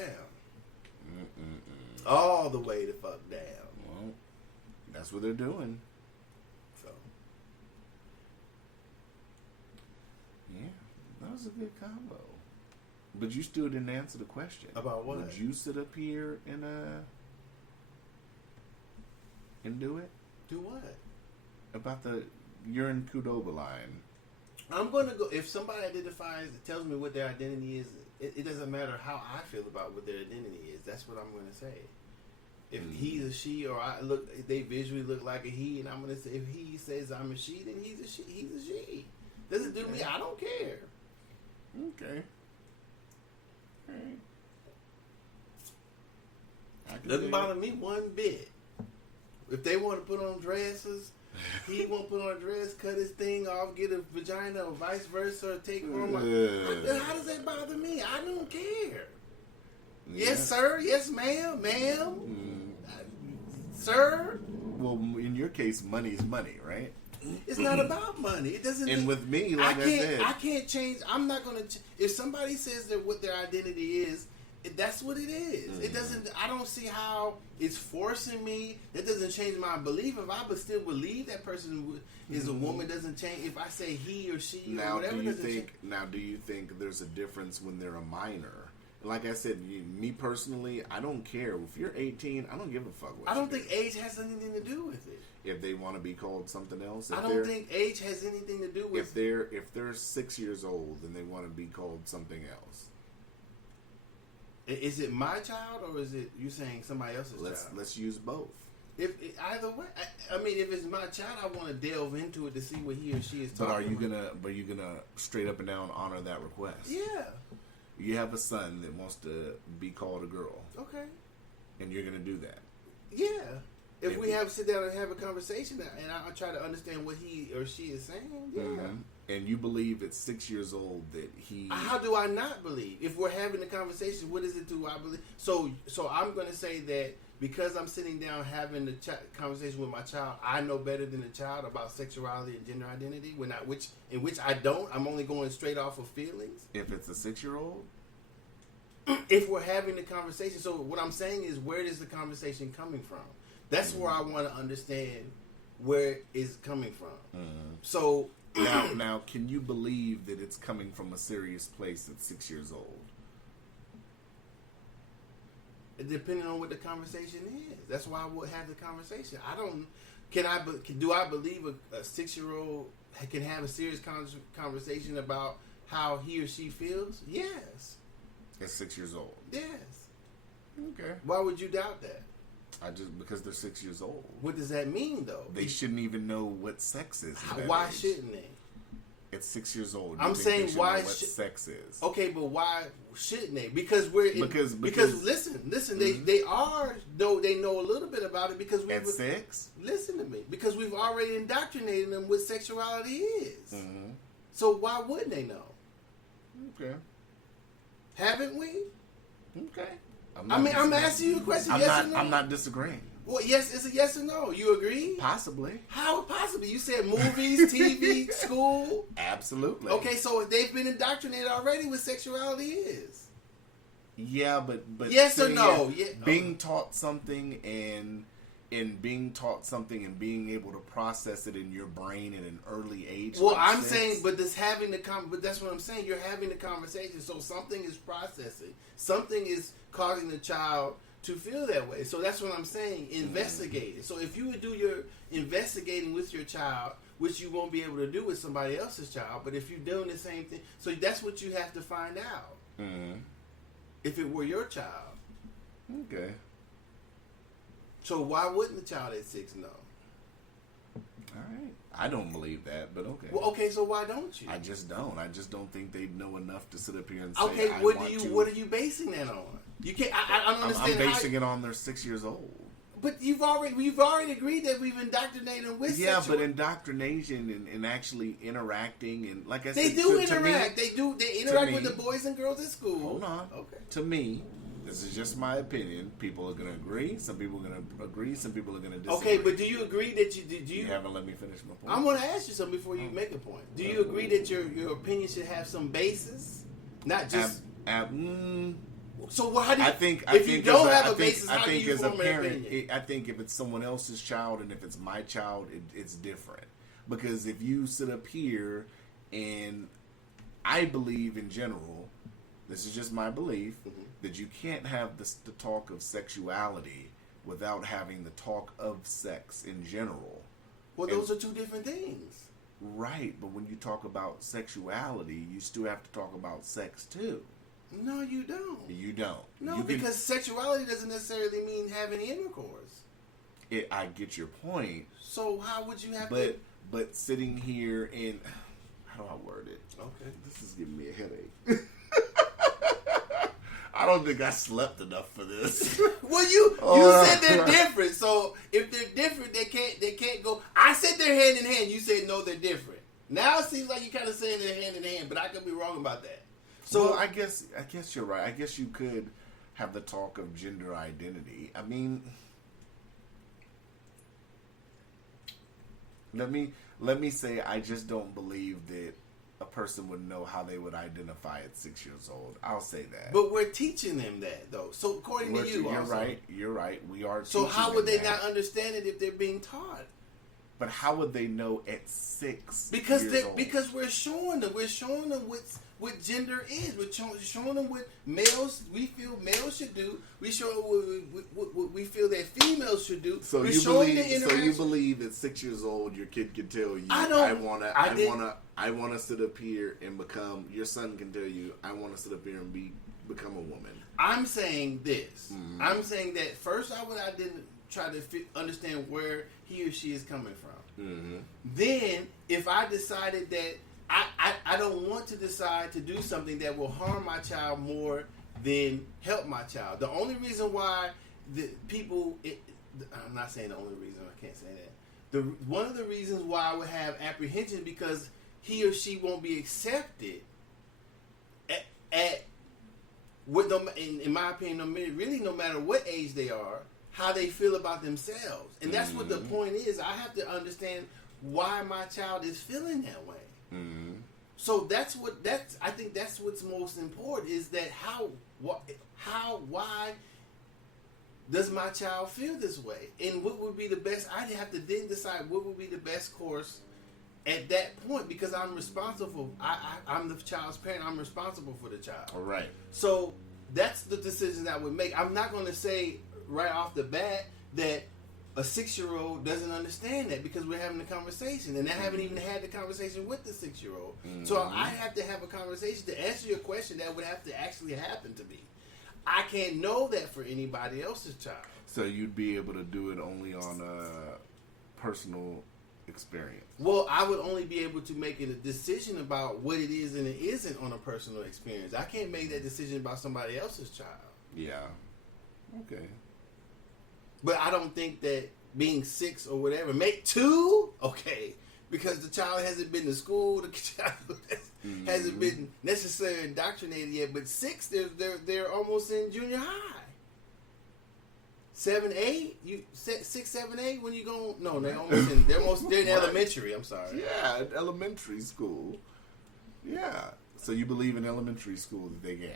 all the way the fuck down. Well, that's what they're doing. So yeah, that was a good combo. But you still didn't answer the question. About what? Would you sit up here and do it? Do what? About the urine Qdoba line. I'm gonna go if somebody tells me what their identity is. It doesn't matter how I feel about what their identity is. That's what I'm gonna say. If he's a she or they visually look like a he, and I'm gonna say if he says I'm a she, then he's a she. He's a she. Doesn't do me. I don't care. Okay. Doesn't bother me one bit. If they want to put on dresses, he won't put on a dress, cut his thing off, get a vagina, or vice versa, or take one. How does that bother me? I don't care. Yeah. Yes, sir. Yes, ma'am. Ma'am. Sir. Well, in your case, money's money, right? It's not about money. It doesn't. And with me, like I said, I can't change. I'm not gonna. If somebody says that what their identity is, that's what it is. It doesn't. I don't see how it's forcing me. That doesn't change my belief. If I still believe that person is a woman, doesn't change. If I say he or she now, or whatever, do you think there's a difference when they're a minor? Like I said, me personally, I don't care. If you're 18, I don't give a fuck what I don't think age has anything to do with it. If they want to be called something else, I don't think age has anything to do with. If they're 6 years old and they want to be called something else, is it my child or is it you saying somebody else's child? Let's use both. Either way, I mean, if it's my child, I want to delve into it to see what he or she is talking about. But are you gonna straight up and down honor that request? Yeah. You have a son that wants to be called a girl. Okay. And you're gonna do that. Yeah. If we sit down and have a conversation, and I try to understand what he or she is saying, yeah. And you believe at 6 years old that he... How do I not believe? If we're having a conversation, what is it do I believe? So I'm going to say that because I'm sitting down having the conversation with my child, I know better than the child about sexuality and gender identity, in which I don't. I'm only going straight off of feelings. If it's a 6-year-old? If we're having the conversation. So what I'm saying is, where is the conversation coming from? That's where I want to understand where it's coming from. So Now, can you believe that it's coming from a serious place at 6 years old? Depending on what the conversation is. That's why I would have the conversation. I don't. Do I believe a 6-year-old can have a serious conversation about how he or she feels? Yes. At 6 years old. Yes. Okay. Why would you doubt that? Because they're 6 years old. What does that mean, though? They shouldn't even know what sex is. at that Why age. shouldn't they? At 6 years old, I'm think saying they should why know what sex is. Okay, but why shouldn't they? Because we're in, Because- listen, Mhm. they are though they know a little bit about it because we At 6? listen to me because we've already indoctrinated them what sexuality is. Mm-hmm. So why wouldn't they know? Okay. Haven't we? Okay. I'm asking you a question. Yes or no? I'm not disagreeing. Well, yes, it's a yes or no. You agree? Possibly. How possibly? You said movies, TV, school. Absolutely. Okay, so they've been indoctrinated already what sexuality is. Yeah, but Yes or sitting no? here, Yeah. being taught something and being able to process it in your brain at an early age. Well, like I'm 6, saying, but this having the but that's what I'm saying. You're having the conversation, so something is processing, something is causing the child to feel that way. So that's what I'm saying. Investigate it. So if you would do your investigating with your child, which you won't be able to do with somebody else's child, but if you're doing the same thing, so that's what you have to find out. Mm-hmm. If it were your child, Okay. so why wouldn't the child at 6 know? All right. I don't believe that, but okay. Well, okay, so why don't you? I just don't. I just don't think they know enough to sit up here and say. Okay, I what want do you? to. What are you basing that on? You can't. I don't understand. I'm basing it on they're 6 years old. But you've already agreed that we've indoctrinated them with Yeah, sexual. but indoctrination and actually interacting and like I They said, do to interact. me, They interact with me- the boys and girls at school. hold on. Okay. To me, this is just my opinion. People are going to agree. Some people are going to agree. Some people are going to disagree. Okay, but do you agree that do You you? haven't let me finish my point. I'm going to ask you something before you make a point. Do you agree that your opinion should have some basis, not just? So how do you? I think if you don't have a I think, basis, I how do think you as a form an parent, opinion? I think if it's someone else's child and if it's my child, it's different. Because if you sit up here and I believe in general, this is just my belief, that you can't have the talk of sexuality without having the talk of sex in general. Well, those are two different things. Right, but when you talk about sexuality, you still have to talk about sex too. No, you don't. You don't. No, You can- because sexuality doesn't necessarily mean having intercourse. I get your point. So how would you have to? But sitting here and how do I word it? Okay. This is giving me a headache. I don't think I slept enough for this. Well, you Oh, said they're different. So if they're different, they can't go. I said they're hand in hand. You said no, they're different. Now it seems like you're kind of saying they're hand in hand, but I could be wrong about that. So So I guess you're right. I guess you could have the talk of gender identity. I mean, let me say I just don't believe that a person would know how they would identify at 6 years old. I'll say that. but we're teaching them that though. So according to you, You're also. right. You're right. We are. So teaching how would them they that. not understand it if they're being taught? But how would they know at 6 Because years old? because we're showing them what gender is. We're showing them what we feel males should do. We show what we feel that females should do. So we're you showing believe? the So you interaction. believe at 6 years old your kid can tell you, I don't- I wanna sit up here and become. Your son can tell you, I want to sit up here and become a woman. I'm saying this. Mhm. I'm saying that first I would try to understand where he or she is coming from. Mm-hmm. Then, if I decided that I don't want to decide to do something that will harm my child more than help my child. The only reason why I'm not saying the only reason, I can't say that. One of the reasons why I would have apprehension because he or she won't be accepted at with them, in my opinion, really no matter what age they are, how they feel about themselves. And that's what the point is. I have to understand why my child is feeling that way. Mm-hmm. So I think that's what's most important is that why does my child feel this way? And what would be the best, I'd have to then decide what would be the best course at that point, because I'm responsible, I'm the child's parent, I'm responsible for the child. All right. So that's the decision I would make. I'm not going to say right off the bat that a 6-year-old doesn't understand that, because we're having a conversation, and I haven't even had the conversation with the 6-year-old. So I have to have a conversation to answer your question. That would have to actually happen to me. I can't know that for anybody else's child. So you'd be able to do it only on a personal experience. Well, I would only be able to make a decision about what it is and it isn't on a personal experience. I can't make that decision about somebody else's child. Yeah. Okay. But I don't think that being 6 or whatever, make 2, okay, because the child hasn't been to school, the child hasn't been necessarily indoctrinated yet. But 6, they're almost in junior high. 7, 8, 6, 7, 8. When you go? No, they're in elementary. I'm sorry. Yeah, at elementary school. Yeah. So you believe in elementary school that they can?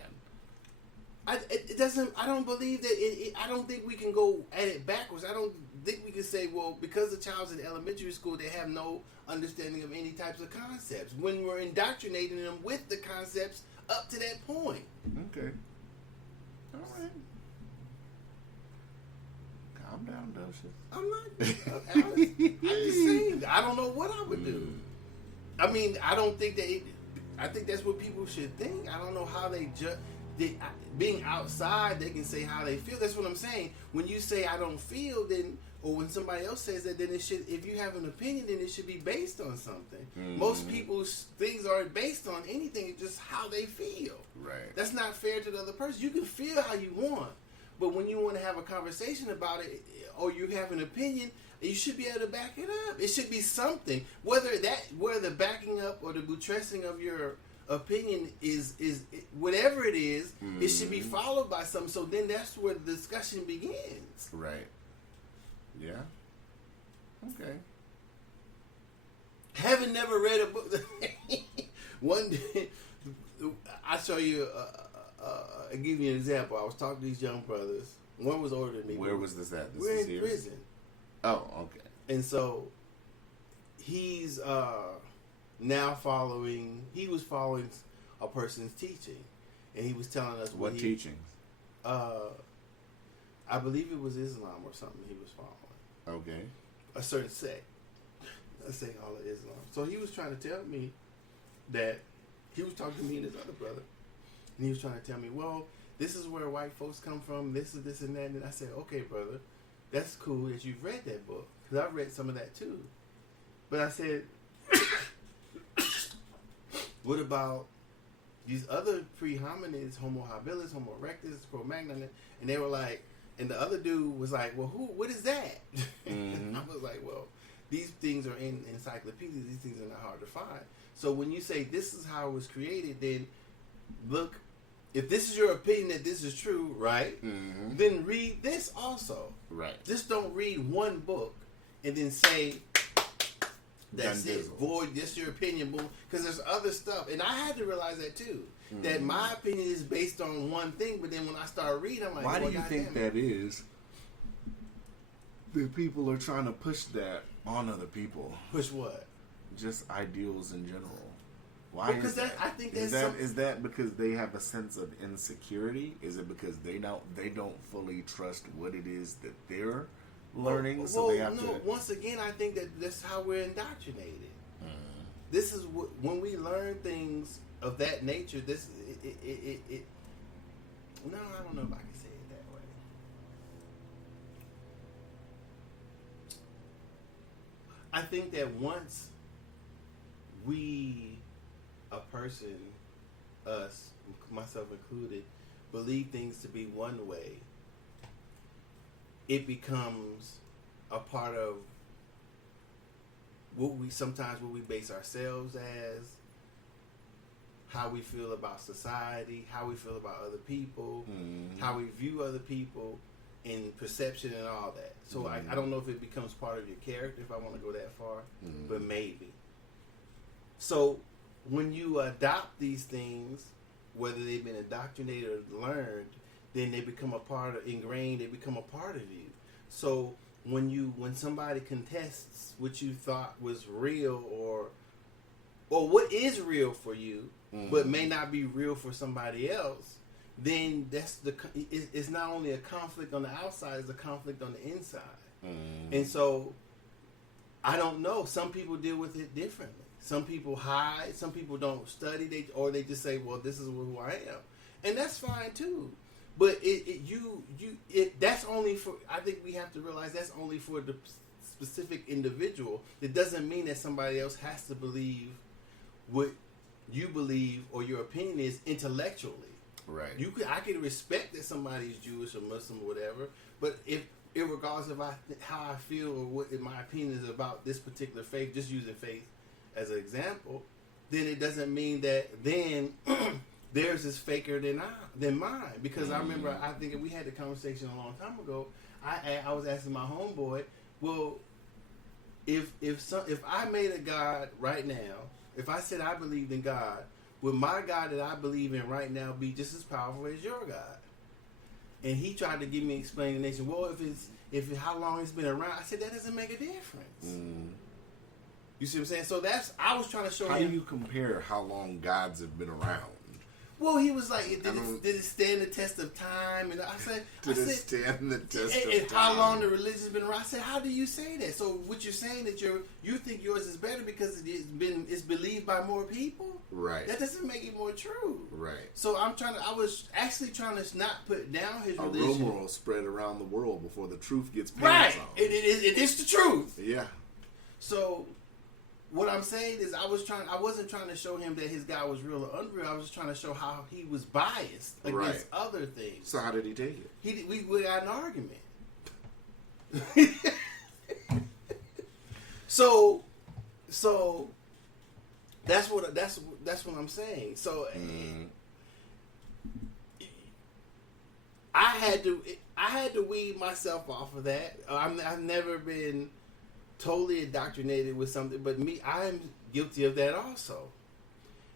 It doesn't. I don't believe that. I don't think we can go at it backwards. I don't think we can say, well, because the child's in elementary school, they have no understanding of any types of concepts. When we're indoctrinating them with the concepts up to that point. Okay. All right. Calm down, Dosha. I'm not. I'm just saying. I don't know what I would do. I mean, I don't think that. I think that's what people should think. I don't know how they judge. Being outside, they can say how they feel. That's what I'm saying. When you say I don't feel, then, or when somebody else says that, then it should. If you have an opinion, then it should be based on something. Most people's things aren't based on anything. It's just how they feel. Right. That's not fair to the other person. You can feel how you want, but when you want to have a conversation about it, or you have an opinion, you should be able to back it up. It should be something. Whether the backing up or the buttressing of your opinion is whatever it is, it should be followed by something. So then that's where the discussion begins. Right. Yeah. Okay. Having never read a book, one day, I show you. I'll give you an example. I was talking to these young brothers. One was older than me. Where was this at? We're in prison. Oh, okay. And so he's now following. He was following a person's teaching, and he was telling us what teachings. I believe it was Islam or something he was following. Okay. A certain sect. Let's say all of Islam. So he was trying to tell me that he was talking to me and his other brother, and he was trying to tell me, well, this is where white folks come from. This is this and that. And I said, okay, brother, that's cool that you've read that book, because I've read some of that too. But I said, what about these other pre-hominids, Homo habilis, Homo erectus, Cro-Magnon? And they were like, and the other dude was like, well, what is that? I was like, well, these things are in encyclopedias. These things are not hard to find. So when you say this is how it was created, then look, if this is your opinion that this is true, right? Then read this also. Right. Just don't read one book and then say, that's it, void, that's your opinion, boom. Because there's other stuff. And I had to realize that too. That my opinion is based on one thing, but then when I start reading, I'm like, why well, do you think that is? The people are trying to push that on other people. Push what? Just ideals in general. Why? Because is that? I think is that because they have a sense of insecurity? Is it because they don't fully trust what it is that they're learning? So they have to. Once again, I think that's how we're indoctrinated. This is when we learn things of that nature. This it. No, I don't know if I can say it that way. I think that once we, a person, us, myself included, believe things to be one way, it becomes a part of what we base ourselves as, how we feel about society, how we feel about other people, how we view other people, and perception and all that. So I don't know if it becomes part of your character, if I want to go that far, but maybe. So when you adopt these things, whether they've been indoctrinated or learned, then they become ingrained, they become a part of you. So when somebody contests what you thought was real or what is real for you, but may not be real for somebody else, then it's not only a conflict on the outside, it's a conflict on the inside. And so I don't know. Some people deal with it differently. Some people hide. Some people don't study. They just say, "Well, this is who I am," and that's fine too. But that's only for. I think we have to realize that's only for the specific individual. It doesn't mean that somebody else has to believe what you believe or your opinion is intellectually. Right. I can respect that somebody's Jewish or Muslim or whatever, but regardless of how I feel or what my opinion is about this particular faith, just using faith as an example, then it doesn't mean that then theirs is faker than mine. Because I remember, I think we had the conversation a long time ago. I was asking my homeboy, well, if I made a God right now, if I said I believed in God, would my God that I believe in right now be just as powerful as your God? And he tried to give me an explanation. Well, if how long it's been around, I said that doesn't make a difference. You see what I'm saying? So I was trying to show him. How do you compare how long gods have been around? Well, he was like, did it stand the test of time? And I said, stand the test of and time? how long the religion's been around? I said, how do you say that? So what you're saying that you think yours is better because it's believed by more people? Right. That doesn't make it more true. Right. So I was actually trying to not put down his A religion. rumor will spread around the world before the truth gets passed Right. on. It is the truth. Yeah. So what I'm saying is I wasn't trying to show him that his God was real or unreal. I was just trying to show how he was biased against other things. So how did he take it? We got an argument. so that's what I'm saying. So I had to weed myself off of that. I've never been totally indoctrinated with something, but I'm guilty of that also.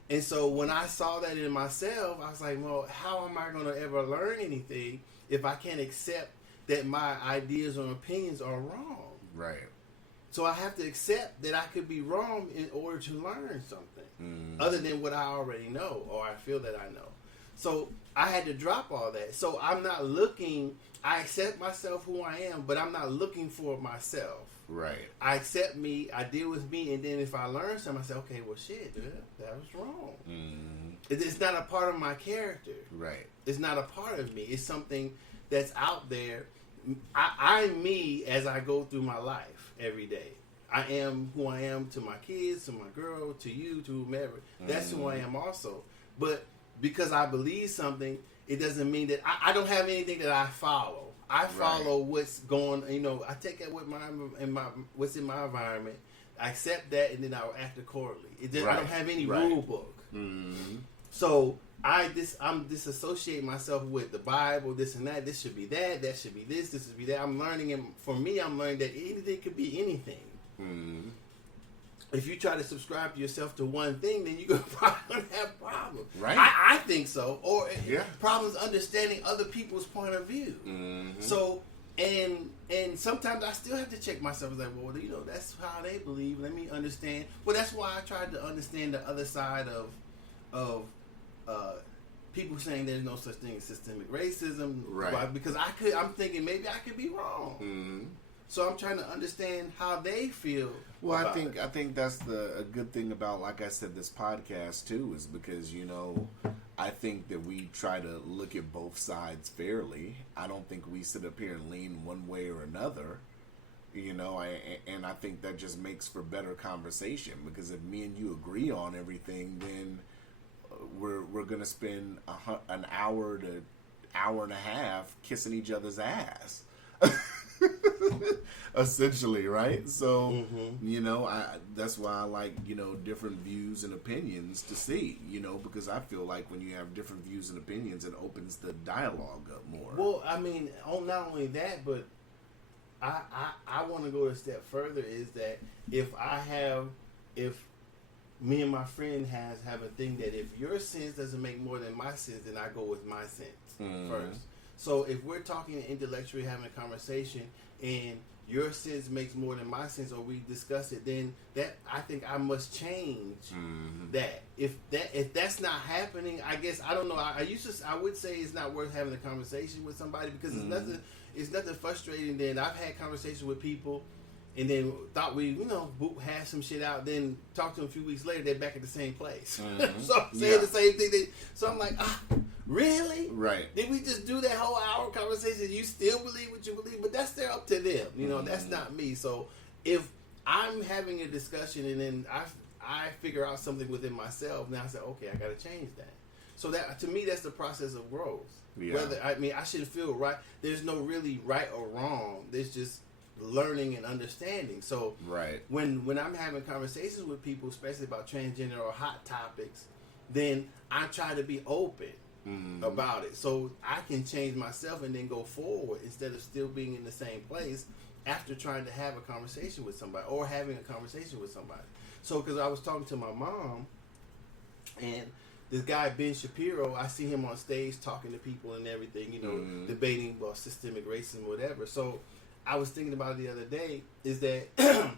And so when I saw that in myself, I was like, well, how am I going to ever learn anything if I can't accept that my ideas or opinions are wrong? Right. So I have to accept that I could be wrong in order to learn something other than what I already know or I feel that I know. So I had to drop all that. So I'm not looking, I accept myself who I am, but I'm not looking for myself. Right. I accept me, I deal with me, and then if I learn something, I say, okay, well, shit, dude, that was wrong. It's not a part of my character. Right. It's not a part of me. It's something that's out there. I'm me as I go through my life every day. I am who I am to my kids, to my girl, to you, to whomever. That's who I am also. But because I believe something, it doesn't mean that I don't have anything that I follow. I follow what's going. I take it with what's in my environment. I accept that, and then I'll act accordingly. I don't have any rule book. So I'm disassociating myself with the Bible, this and that. This should be that. That should be this. This should be that. I'm learning, and for me, I'm learning that anything could be anything. If you try to subscribe to yourself to one thing, then you're probably gonna have problems. Right. I think so. Or problems understanding other people's point of view. So and sometimes I still have to check myself. Like, well, that's how they believe. Let me understand. Well, that's why I tried to understand the other side of people saying there's no such thing as systemic racism. Right. Because I'm thinking maybe I could be wrong. So I'm trying to understand how they feel. Well, I think that's a good thing about, like I said, this podcast too, is because I think that we try to look at both sides fairly. I don't think we sit up here and lean one way or another. And I think that just makes for better conversation, because if me and you agree on everything, then we're gonna spend an hour to hour and a half kissing each other's ass. Essentially, right? So, that's why I like, different views and opinions to see, because I feel like when you have different views and opinions, it opens the dialogue up more. Well, I mean, not only that, but I want to go a step further, is that if me and my friend have a thing that if your sense doesn't make more than my sense, then I go with my sense first. So if we're talking intellectually, having a conversation, and your sense makes more than my sense, or we discuss it, then that I think I must change that. If that's not happening, I guess I don't know. I would say it's not worth having a conversation with somebody because it's nothing frustrating. Then I've had conversations with people, and then thought we hash some shit out. Then talk to them a few weeks later, they're back at the same place. So I'm saying the same thing. So I'm like, really? Right. Did we just do that whole hour conversation? You still believe what you believe, but that's up to them. That's not me. So if I'm having a discussion and then I figure out something within myself, now I say, okay, I got to change that. So that to me, that's the process of growth. Yeah. I shouldn't feel right. There's no really right or wrong. There's just learning and understanding. So right. when I'm having conversations with people, especially about transgender or hot topics, then I try to be open about it, so I can change myself and then go forward instead of still being in the same place after trying to have a conversation with somebody or having a conversation with somebody. So because I was talking to my mom, and this guy Ben Shapiro, I see him on stage talking to people and everything, debating about systemic racism, whatever. So I was thinking about it the other day, is that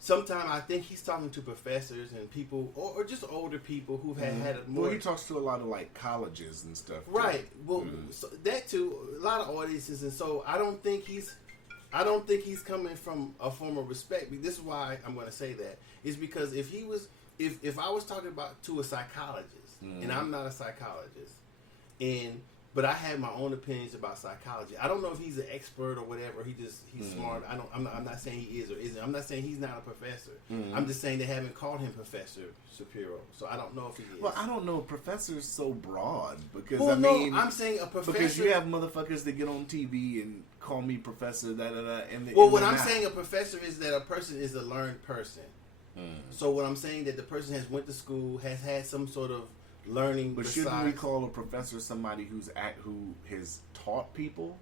sometimes I think he's talking to professors and people, or just older people who've had a more... Well, he talks to a lot of, colleges and stuff, too. Right. Well, so that, too, a lot of audiences, and so I don't think he's coming from a form of respect. This is why I'm going to say that. Is because if I was talking to a psychologist, and I'm not a psychologist, but I have my own opinions about psychology. I don't know if he's an expert or whatever. He's smart. I'm not saying he is or isn't. I'm not saying he's not a professor. I'm just saying they haven't called him Professor Shapiro. So I don't know if he is. Well, I don't know. Professor's so broad because I'm saying a professor because you have motherfuckers that get on TV and call me professor. What I'm saying a professor is that a person is a learned person. So what I'm saying that the person has went to school, has had some sort of learning. But shouldn't we call a professor somebody who has taught people?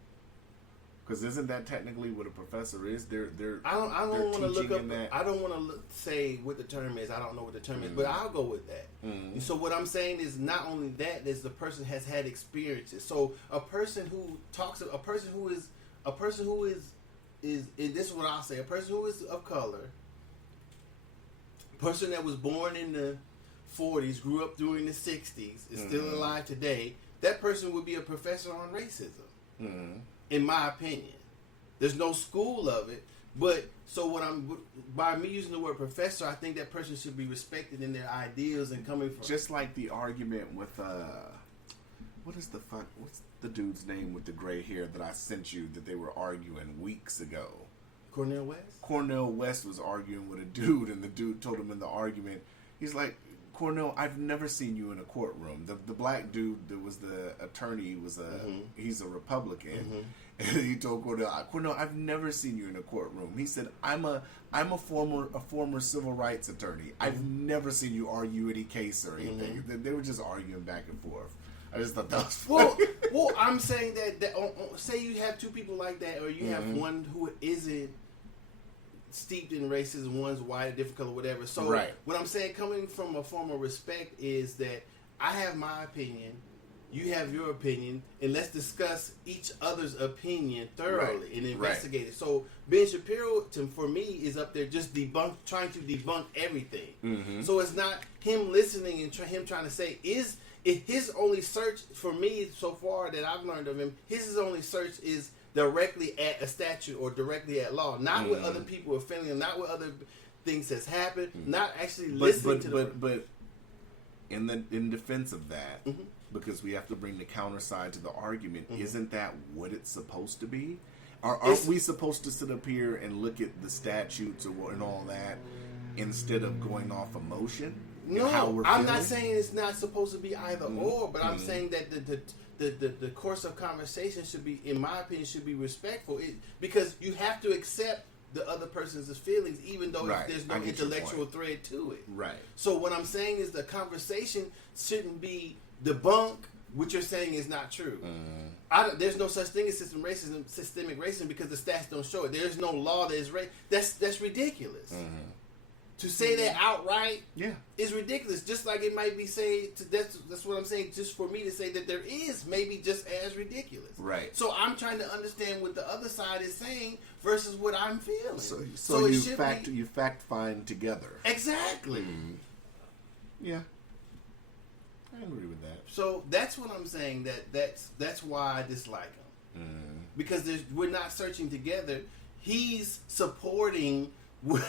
Because isn't that technically what a professor is? I don't want to look up. I don't want to say what the term is. I don't know what the term is, but I'll go with that. So what I'm saying is not only that is the person has had experiences. So a person who is this is what I'll say. A person who is of color, person that was born in the 40s, grew up during the 60s, is still alive today, that person would be a professor on racism, in my opinion. There's no school of it, but so by me using the word professor, I think that person should be respected in their ideals and coming from... Just like the argument with, what's the dude's name with the gray hair that I sent you that they were arguing weeks ago? Cornel West? Cornel West was arguing with a dude, and the dude told him in the argument, he's like, Cornel, I've never seen you in a courtroom. The black dude that was the attorney he's a Republican, and he told Cornel, I've never seen you in a courtroom. He said, I'm a former civil rights attorney. I've never seen you argue any case or anything. They were just arguing back and forth. I just thought that was funny. Well, I'm saying that say you have two people like that, or you have one who isn't steeped in racism, one's white, a different color, whatever. So what I'm saying, coming from a form of respect, is that I have my opinion, you have your opinion, and let's discuss each other's opinion thoroughly and investigate it. So Ben Shapiro, for me, is up there just trying to debunk everything. So it's not him listening and him trying to say, his only search for me so far that I've learned of him, his only search is directly at a statute or directly at law, not what other people are feeling, not what other things has happened, not actually listening to But in defense of that, because we have to bring the counter side to the argument, isn't that what it's supposed to be? Aren't we supposed to sit up here and look at the statutes and all that instead of going off emotion? No, I'm not saying it's not supposed to be either or, but I'm saying that the course of conversation should be, in my opinion, should be respectful. Because you have to accept the other person's feelings, even though there's no intellectual thread to it. Right. So what I'm saying is the conversation shouldn't be debunk what you're saying is not true. There's no such thing as systemic racism, because the stats don't show it. There's no law that is that's ridiculous. To say that outright is ridiculous. Just like it might be saying, that's what I'm saying, just for me to say that there is maybe just as ridiculous. Right. So I'm trying to understand what the other side is saying versus what I'm feeling. So it you should you fact find together. Exactly. Yeah, I agree with that. So that's what I'm saying. That's why I dislike him. Because we're not searching together. He's supporting what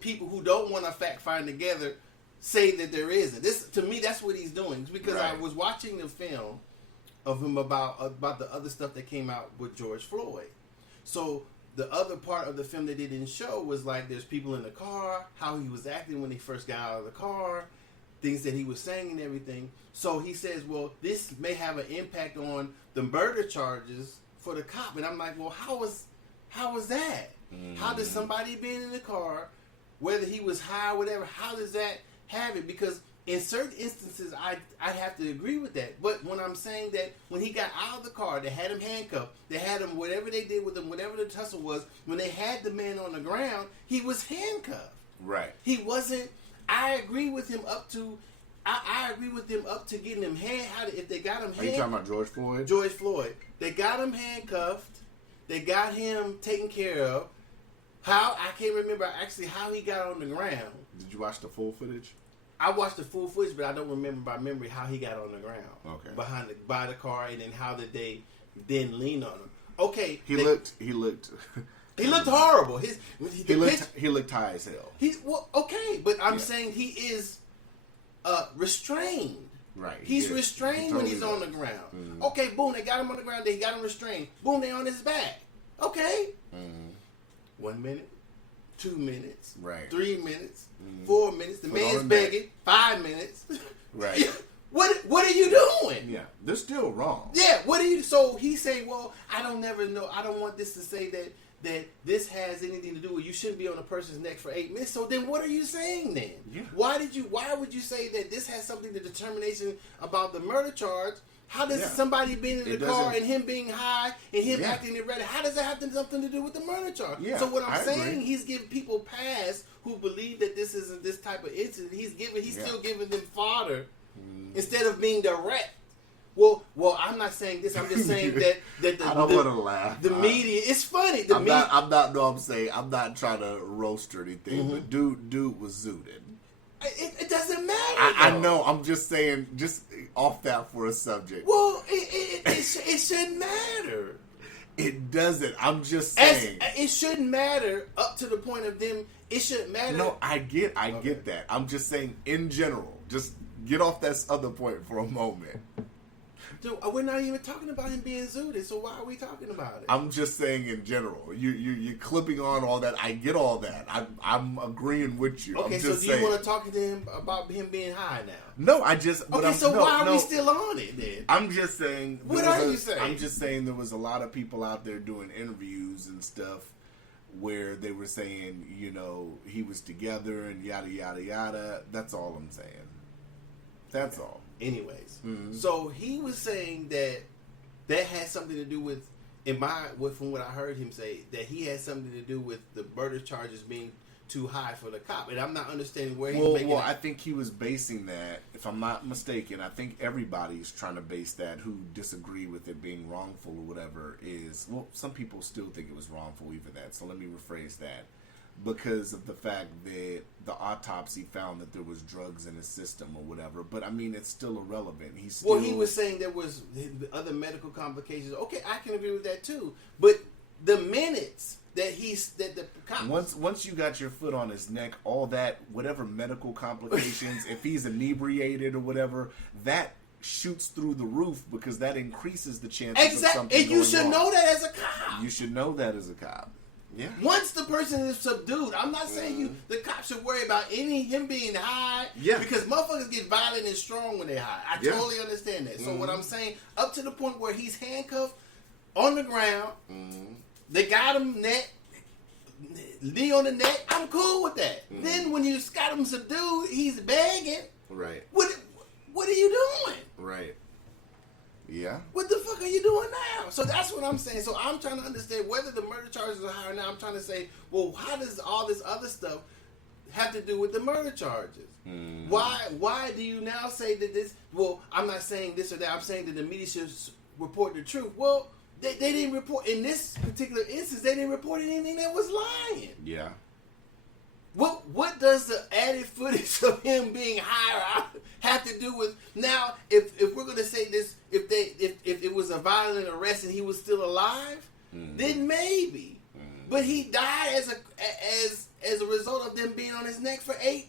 people who don't want to fact find together say that there isn't. This, to me, that's what he's doing. Because I was watching the film of him about the other stuff that came out with George Floyd. So the other part of the film that they didn't show was like there's people in the car, how he was acting when he first got out of the car, things that he was saying and everything. So he says, well, this may have an impact on the murder charges for the cop. And I'm like, well, how is that? How does somebody being in the car, whether he was high or whatever, how does that have it? Because in certain instances, I'd have to agree with that. But when I'm saying that when he got out of the car, they had him handcuffed, they had him, whatever they did with him, whatever the tussle was, when they had the man on the ground, he was handcuffed. Right. He wasn't. I agree with him up to. I agree with them up to getting him if they got him. Are you talking about George Floyd? George Floyd. They got him handcuffed. They got him taken care of. How I can't remember actually how he got on the ground. Did you watch the full footage? I watched the full footage, but I don't remember by memory how he got on the ground. Okay. By the car, and then how did they then lean on him? Okay. He looked. He looked horrible. He looked high as hell. Okay, but I'm saying he is restrained. Right. He's restrained when he's on the ground. Mm-hmm. Okay, boom, they got him on the ground. They got him restrained. Boom, they on his back. Okay. 1 minute, 2 minutes, right. 3 minutes, 4 minutes. The man's begging. 5 minutes. Right. What are you doing? Yeah, they're still wrong. Yeah. What are you? So he's saying, well, I don't want this to say that this has anything to do with you shouldn't be on a person's neck for 8 minutes. So then what are you saying then? Yeah. Why would you say that this has something to determination about the murder charge? How does somebody being in the car and him being high and him acting erratic, how does that have something to do with the murder charge? Yeah, so what I'm saying, agree. he's giving people pass who believe that this isn't this type of incident. He's still giving them fodder instead of being direct. Well, I'm not saying this. I'm just saying that the I don't want to laugh. The media, it's funny. I'm not trying to roast or anything, but dude was zooted. It doesn't matter. I know. I'm just saying, just off that for a subject. Well, it shouldn't matter. It doesn't. I'm just saying. It shouldn't matter up to the point of them. It shouldn't matter. No, I get that. I'm just saying in general. Just get off that other point for a moment. Dude, we're not even talking about him being zooted, so why are we talking about it? I'm just saying in general. You're clipping on all that. I get all that. I'm agreeing with you. Okay, I'm so just do saying. you want to talk to him about him being high now? No, I just. Okay, so why are we still on it then? I'm just saying. What are you saying? I'm just saying there was a lot of people out there doing interviews and stuff where they were saying, he was together and yada yada yada. That's all I'm saying. That's all. Anyways, so he was saying that had something to do with, from what I heard him say, that he had something to do with the murder charges being too high for the cop, and I'm not understanding where he's making. Well, I think he was basing that. If I'm not mistaken, I think everybody's trying to base that who disagree with it being wrongful or whatever is. Well, some people still think it was wrongful even that. So let me rephrase that. Because of the fact that the autopsy found that there was drugs in his system or whatever, but I mean it's still irrelevant. He was saying there was other medical complications. Okay, I can agree with that too. But the minutes that the cops, once you got your foot on his neck, all that whatever medical complications, if he's inebriated or whatever, that shoots through the roof because that increases the chances of something and you should wrong. know that as a cop. You should know that as a cop. Yeah. Once the person is subdued, I'm not saying the cops should worry about him being high. Yeah. Because motherfuckers get violent and strong when they're high. I totally understand that. So what I'm saying, up to the point where he's handcuffed on the ground, they got him knee on the neck. I'm cool with that. Then when you got him subdued, he's begging. Right. What are you doing? Right. Yeah. What the fuck are you doing now? So that's what I'm saying. So I'm trying to understand whether the murder charges are higher now. I'm trying to say, well, how does all this other stuff have to do with the murder charges? Why do you now say that this? Well, I'm not saying this or that. I'm saying that the media should report the truth. Well, They didn't report, in this particular instance, they didn't report anything that was lying. Yeah. What does the added footage of him being higher have to do with now? If we're going to say this, if it was a violent arrest and he was still alive, then maybe. But he died as a result of them being on his neck for 10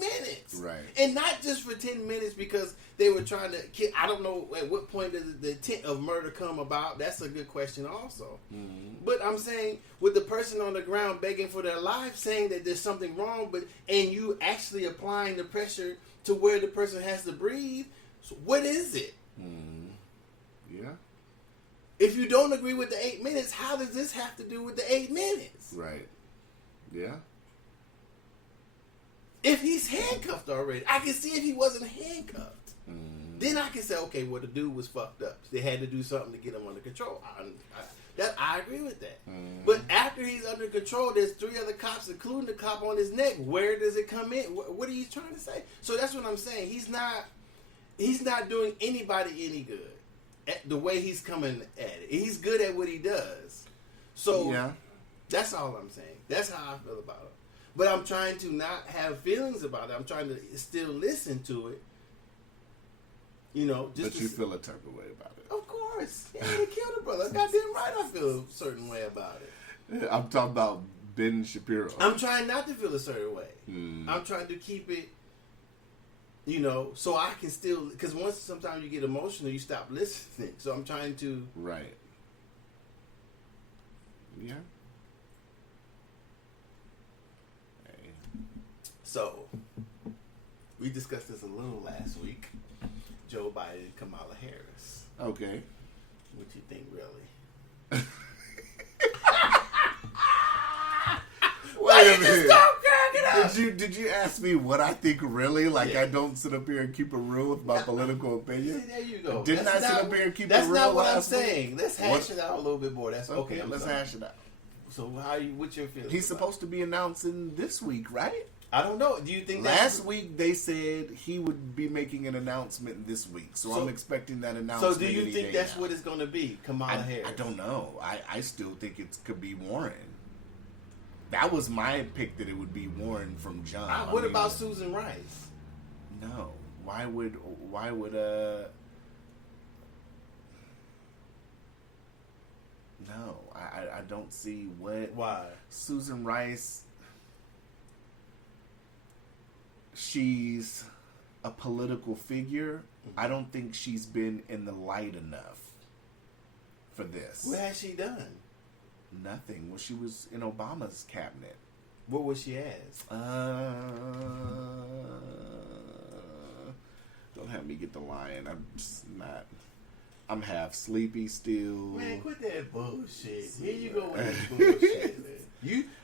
minutes, right? And not just for 10 minutes because they were trying to kill. I don't know at what point did the intent of murder come about. That's a good question, also. But I'm saying, with the person on the ground begging for their life, saying that there's something wrong, and you actually applying the pressure to where the person has to breathe. So what is it? Yeah. If you don't agree with the 8 minutes, how does this have to do with the 8 minutes? Right. Yeah. If he's handcuffed already, I can see if he wasn't handcuffed. Then I can say, okay, well, the dude was fucked up. They had to do something to get him under control. I agree with that. But after he's under control, there's 3 other cops, including the cop on his neck. Where does it come in? What are you trying to say? So that's what I'm saying. He's not doing anybody any good at the way he's coming at it. He's good at what he does. So yeah. That's all I'm saying. That's how I feel about it. But I'm trying to not have feelings about it. I'm trying to still listen to it. You know, just but you feel a type of way about it. Of course. Yeah, he killed a brother. Goddamn right I feel a certain way about it. I'm talking about Ben Shapiro. I'm trying not to feel a certain way. I'm trying to keep it, you know, so I can still, because sometimes you get emotional, you stop listening. So I'm trying to. Right. Yeah. Hey. So, we discussed this a little last week. Joe Biden, Kamala Harris. Okay. What you think, really? Why you just stop cracking up? Did you ask me what I think really? Like, I don't sit up here and keep it real with my political opinion? See, there you go. Didn't I sit up here and keep it real? That's not what I'm last week? saying. Let's hash it out a little bit more. That's okay. Let's hash it out. So, what's your feeling? He's supposed to be announcing this week, right? I don't know. Do you think last week they said he would be making an announcement this week, so I'm expecting that announcement. So do you think that's what it's going to be, Kamala Harris? I don't know. I still think it could be Warren. That was my pick, that it would be Warren from John. What about Susan Rice? No. Why would No, I don't see why Susan Rice. She's a political figure. I don't think she's been in the light enough for this. What has she done? Nothing. Well, she was in Obama's cabinet. What was she as? Don't have me get the line. I'm just not. I'm half sleepy still. Man, quit that bullshit. Here you go with this bullshit, man.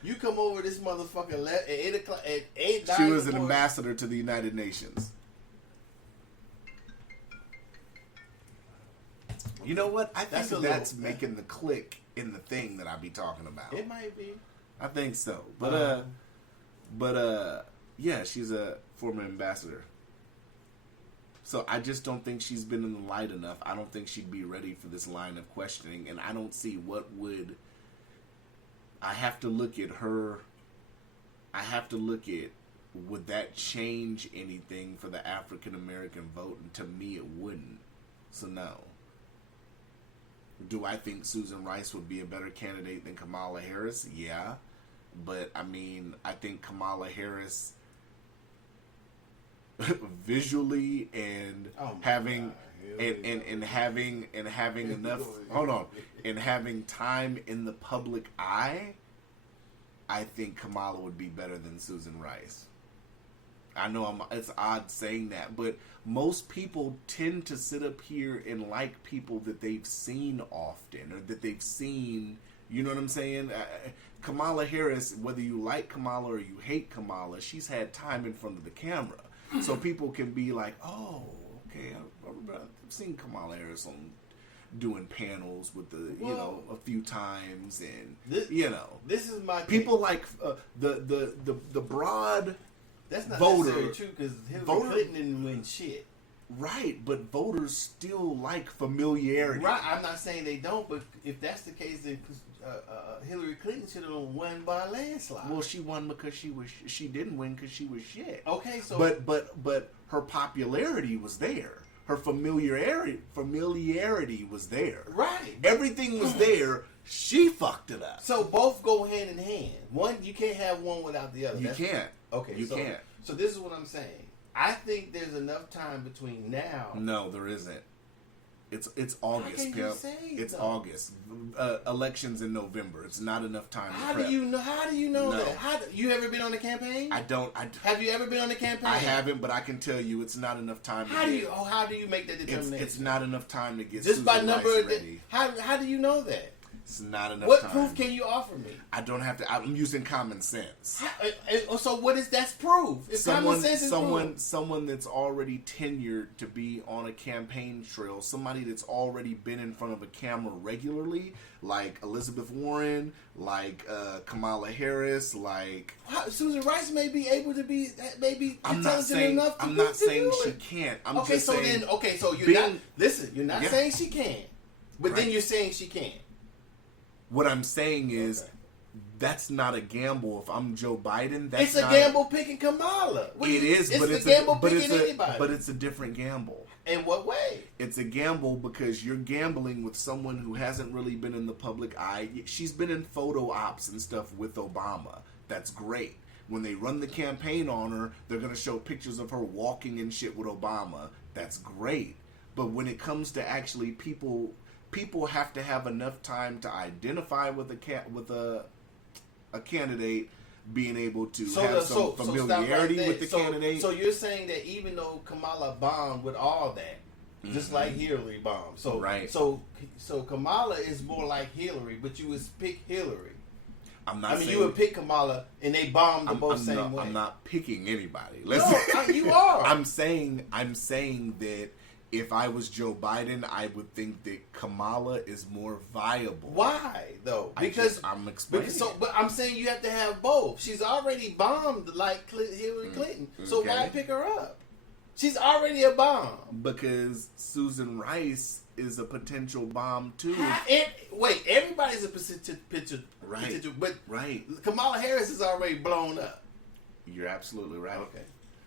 You come over this motherfucker at 8 o'clock at 8. She was an ambassador to the United Nations. You know what? I think that's making the click in the thing that I be talking about. It might be. I think so. But yeah, she's a former ambassador. So I just don't think she's been in the light enough. I don't think she'd be ready for this line of questioning, and I don't see what would. I have to look at her. I have to look at, would that change anything for the African American vote? And to me, it wouldn't. So no. Do I think Susan Rice would be a better candidate than Kamala Harris? Yeah. But I mean, I think Kamala Harris visually and having and having enough and having time in the public eye, I think Kamala would be better than Susan Rice. I know it's odd saying that, but most people tend to sit up here and like people that they've seen often, or that they've seen, you know what I'm saying? Kamala Harris, whether you like Kamala or you hate Kamala, she's had time in front of the camera. So people can be like, oh, okay, I've seen Kamala Harris on doing panels with a few times, and this is my people like the broad. That's not voter necessarily true, because Hillary Clinton didn't win shit. Right, but voters still like familiarity. Right, I'm not saying they don't, but if that's the case, then Hillary Clinton should have won by a landslide. Well, she won because she didn't win because she was shit. Okay, so but her popularity was there. Her familiarity was there. right, Everything was there. She fucked it up. so both go hand in hand. One, you can't have one without the other. You can't. Okay, You can't. So this is what I'm saying. I think there's enough time between now. No, there isn't. It's August, can you Pimp. say, It's though? August. Elections in November. It's not enough time. How to do prep. you know? How do you know No. that? You ever been on a campaign? Have you ever been on a campaign? I haven't, but I can tell you, it's not enough time. How do you make that determination? It's not enough time to get just by Susan number. Rice ready. How do you know that? It's not enough What time. proof can you offer me? I don't have to. I'm using common sense. So what is that's proof? If common sense is proof. Someone that's already tenured to be on a campaign trail, somebody that's already been in front of a camera regularly, like Elizabeth Warren, like Kamala Harris, like Susan Rice may be able to be maybe I'm not intelligent saying enough to I'm not to saying do she it. can't. I'm Okay, just so saying. then so you're being- not listen. You're not Yeah. saying she can, but Right. then you're saying she can. What I'm saying is. Okay. That's not a gamble. If I'm Joe Biden, that's It's a not gamble picking Kamala. It is, but it's a gamble but picking it's anybody. but it's a different gamble. In what way? It's a gamble because you're gambling with someone who hasn't really been in the public eye. She's been in photo ops and stuff with Obama. That's great. When they run the campaign on her, they're going to show pictures of her walking and shit with Obama. That's great. But when it comes to actually people have to have enough time to identify with a candidate, being able to have some familiarity with the candidate. So you're saying that even though Kamala bombed with all that, just like Hillary bombed, so Right. so Kamala is more like Hillary, but you would pick Hillary. I'm not I mean, saying you would pick Kamala, and they bombed the both same way. I'm not picking anybody. You are. I'm saying that if I was Joe Biden, I would think that Kamala is more viable. Why though? I'm explaining. But I'm saying you have to have both. She's already bombed like Hillary Clinton, so okay. why pick her up? She's already a bomb. Because Susan Rice is a potential bomb too. Wait, everybody's a potential, Right. but Right. Kamala Harris is already blown up. You're absolutely right. Okay.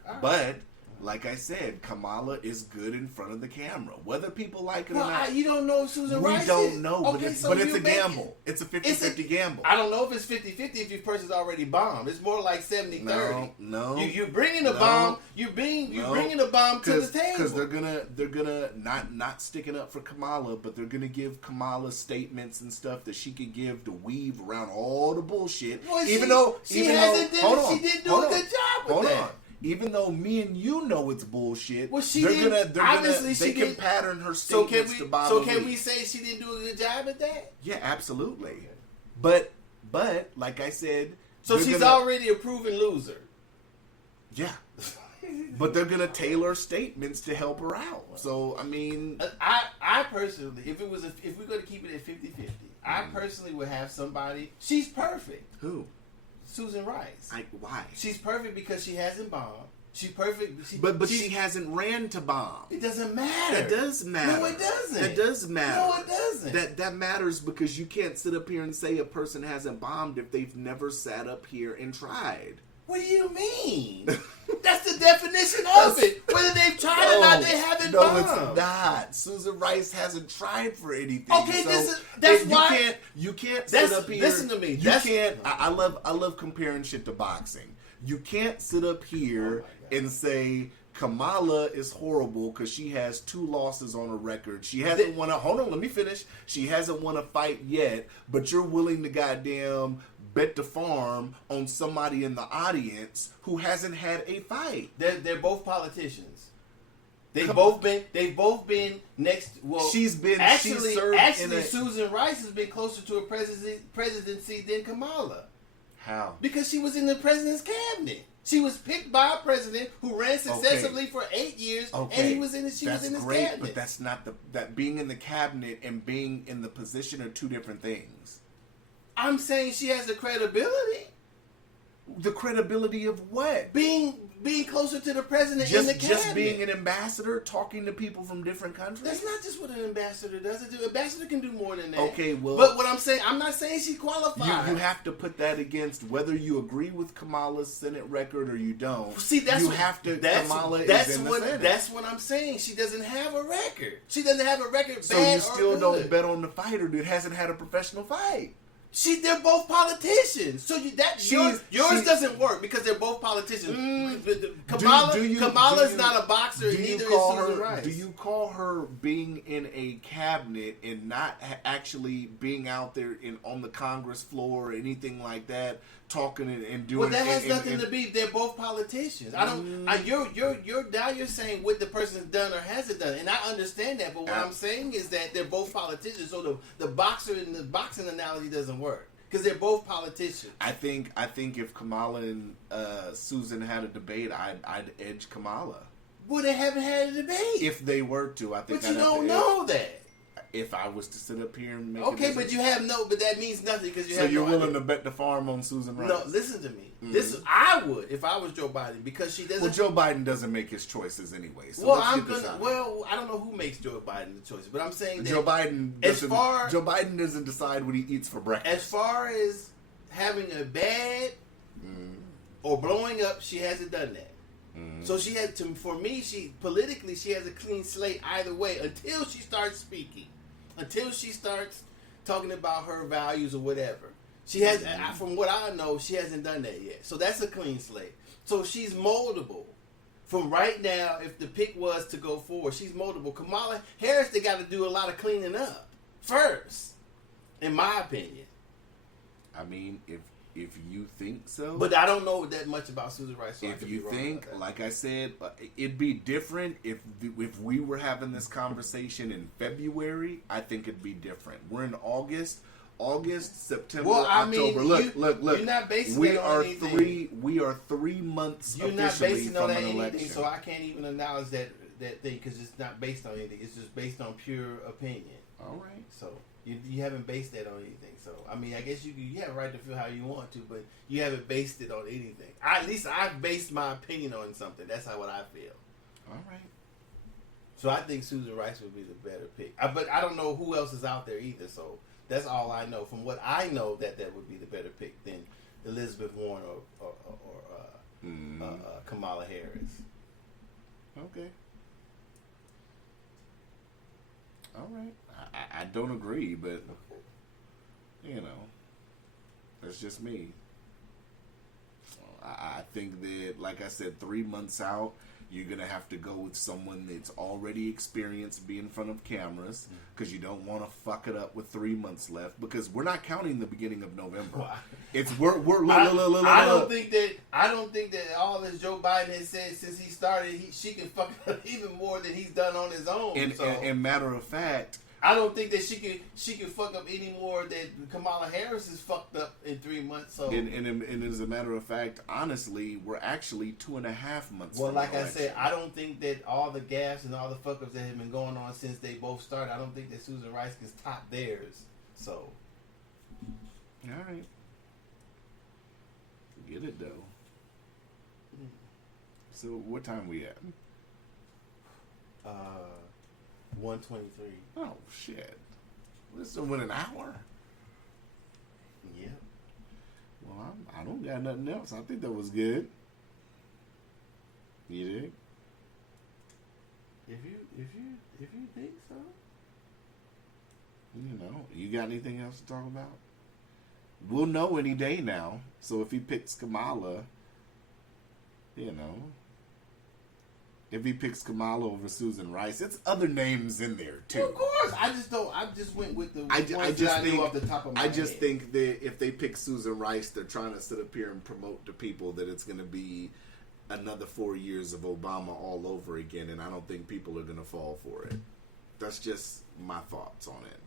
All right. But like I said, Kamala is good in front of the camera. Whether people like it Well, or not, you don't know Susan we Rice don't is. know. Okay, so but it's you're a gamble. It's a 50-50 gamble. I don't know if it's 50-50 if your person's already bombed. It's more like 70-30. No. You're bringing a No. bomb. You're bringing a bomb to the table. Because they're gonna not sticking up for Kamala, but they're gonna give Kamala statements and stuff that she could give to weave around all the bullshit. Well, she didn't do hold a good job with hold that. on. Even though me and you know it's bullshit, Well, she they're didn't. gonna Obviously, they she can didn't. pattern her So statements can we? to Bob. So can we say she didn't do a good job at that? Yeah, absolutely. But like I said, So they're she's gonna- already a proven loser. yeah. But they're gonna tailor statements to help her out. So I mean, I personally, if we're going to keep it at 50-50, I personally would have somebody. She's perfect. who? Susan Rice. Why? She's perfect because she hasn't bombed. She's perfect. But she hasn't ran to bomb. It doesn't matter. That does matter. No, it doesn't. That does matter. No, it doesn't. That matters because you can't sit up here and say a person hasn't bombed if they've never sat up here and tried. What do you mean? That's the definition of it. Whether they've tried or not, they haven't no, bombed. it's not. Susan Rice hasn't tried for anything. Okay, so that's you why you can't sit up here. Listen to me. You can't. I love comparing shit to boxing. You can't sit up here and say Kamala is horrible because she has 2 losses on her record. She hasn't won a. Hold on, let me finish. She hasn't won a fight yet, but you're willing to goddamn bet the farm on somebody in the audience who hasn't had a fight. They're both politicians. They've both been next. Well, She served actually, in a- Susan Rice has been closer to a presidency than Kamala How? because she was in the president's cabinet. She was picked by a president who ran successfully for 8 years, and she was in his great, cabinet. but that's not that being in the cabinet and being in the position are two different things. I'm saying she has the credibility. The credibility of what? Being closer to the president in the cabinet. Just being an ambassador, talking to people from different countries. That's not just what an ambassador does. An ambassador can do more than that. Okay, well, but what I'm saying, I'm not saying she qualified. You have to put that against whether you agree with Kamala's Senate record or you don't. See, that's you what, have to. That's, Kamala that's is in what the Senate. that's what I'm saying. She doesn't have a record. She doesn't have a record. So bad you still or don't good. bet on the fighter that hasn't had a professional fight. They're both politicians. So yours doesn't work because they're both politicians. Kamala's not a boxer, and neither is Susan Rice. Do you call her being in a cabinet and not actually being out there on the Congress floor or anything like that, talking and doing? Well, that has nothing to be. They're both politicians. I don't. You're saying what the person's done or hasn't done, and I understand that. But what I'm saying is that they're both politicians. So the boxer and the boxing analogy doesn't work because they're both politicians. I think if Kamala and Susan had a debate, I'd edge Kamala. Well, they haven't had a debate. If they were to, I think. But you don't know that. If I was to sit up here and make okay, but you have but that means nothing because you so have. You're no willing idea. to bet the farm on Susan Rice? No, listen to me. Mm-hmm. I would if I was Joe Biden because she doesn't. Well, Joe Biden doesn't make his choices anyway. So Well, I don't know who makes Joe Biden the choices, but I'm saying that Joe Biden doesn't decide what he eats for breakfast. As far as having a bad or blowing up, she hasn't done that. So she had to. For me, she has a clean slate either way until she starts speaking, until she starts talking about her values or whatever. She has, from what I know, she hasn't done that yet. So that's a clean slate. So she's moldable. From right now, if the pick was to go forward, she's moldable. Kamala Harris, they got to do a lot of cleaning up first, in my opinion. I mean, if you think so, but I don't know that much about Susan Rice. So if you think, like I said, it'd be different if we were having this conversation in February. I think it'd be different. We're in August, September, October. Look. You're not basing it on anything. We are 3 months. You're not basing from on an anything, election. so I can't even acknowledge that thing because it's not based on anything. It's just based on pure opinion. All right. So you haven't based that on anything. So I mean, I guess you have a right to feel how you want to, but you haven't based it on anything. At least I've based my opinion on something. That's what I feel. All right. So I think Susan Rice would be the better pick. But I don't know who else is out there either. So that's all I know. From what I know, that would be the better pick than Elizabeth Warren or Kamala Harris. Okay. All right. I don't agree, but that's just me. I think that, like I said, 3 months out, you're going to have to go with someone that's already experienced being in front of cameras because you don't want to fuck it up with 3 months left because we're not counting the beginning of November. I don't think that all this Joe Biden has said since he started, she can fuck it up even more than he's done on his own. And matter of fact, I don't think that she can fuck up any more than Kamala Harris has fucked up in 3 months. So and as a matter of fact, honestly, we're actually 2.5 months. Well, like I said, I don't think that all the gaffes and all the fuck ups that have been going on since they both started, I don't think that Susan Rice can top theirs. So, all right, get it though. So, what time we at? 1:23. Oh shit! This is within an hour. Yeah. Well, I don't got nothing else. I think that was good. You dig? If you think so. You got anything else to talk about? We'll know any day now. So if he picks Kamala, if he picks Kamala over Susan Rice, it's other names in there too. Well, of course, I just went with the ones that I knew off the top of my head. I just think that if they pick Susan Rice, they're trying to sit up here and promote to people that it's going to be another 4 years of Obama all over again, and I don't think people are going to fall for it. That's just my thoughts on it.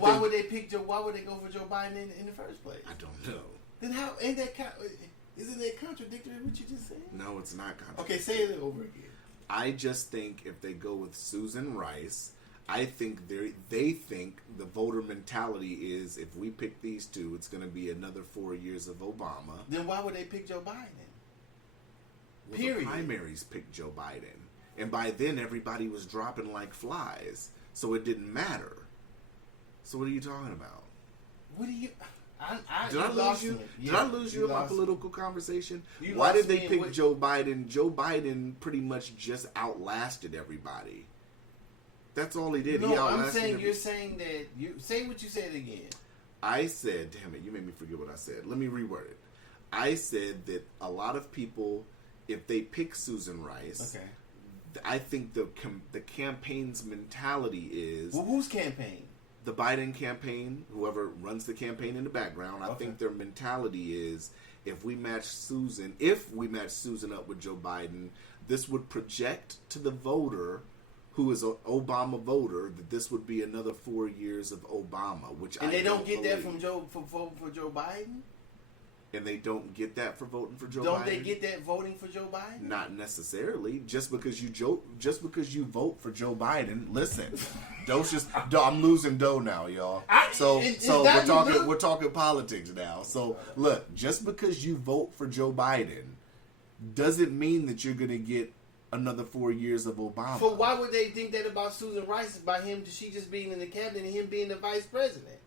Why would they pick Joe? Why would they go for Joe Biden in the first place? I don't know. Then how? Isn't that contradictory what you just said? No, it's not contradictory. Okay, say it over again. I just think if they go with Susan Rice, I think they think the voter mentality is if we pick these two, it's going to be another 4 years of Obama. Then why would they pick Joe Biden? Well, Period. the primaries picked Joe Biden, and by then everybody was dropping like flies, so it didn't matter. So what are you talking about? What do you? Did I lose you? Did I lose you in my political conversation? Why lost did they me in pick what- Joe Biden? Joe Biden pretty much just outlasted everybody. That's all he did. He No, I'm outlasted saying every- you're saying that you say what you said again. I said, damn it, you made me forget what I said. Let me reword it. I said that a lot of people, if they pick Susan Rice, Okay. I think the campaign's mentality is Well, whose campaign? the Biden campaign, whoever runs the campaign in the background. I Okay. think their mentality is if we match Susan up with Joe Biden, this would project to the voter who is an Obama voter that this would be another 4 years of Obama, which And I they don't get that believe. from Joe for voting for Joe Biden. And they don't get that for voting for Joe Biden. Don't they get that voting for Joe Biden? Not necessarily. Just because you vote for Joe Biden. Listen, I'm losing dough now, y'all. So we're talking politics now. So look, just because you vote for Joe Biden doesn't mean that you're gonna get another 4 years of Obama. So why would they think that about Susan Rice? By she just being in the cabinet and him being the vice president?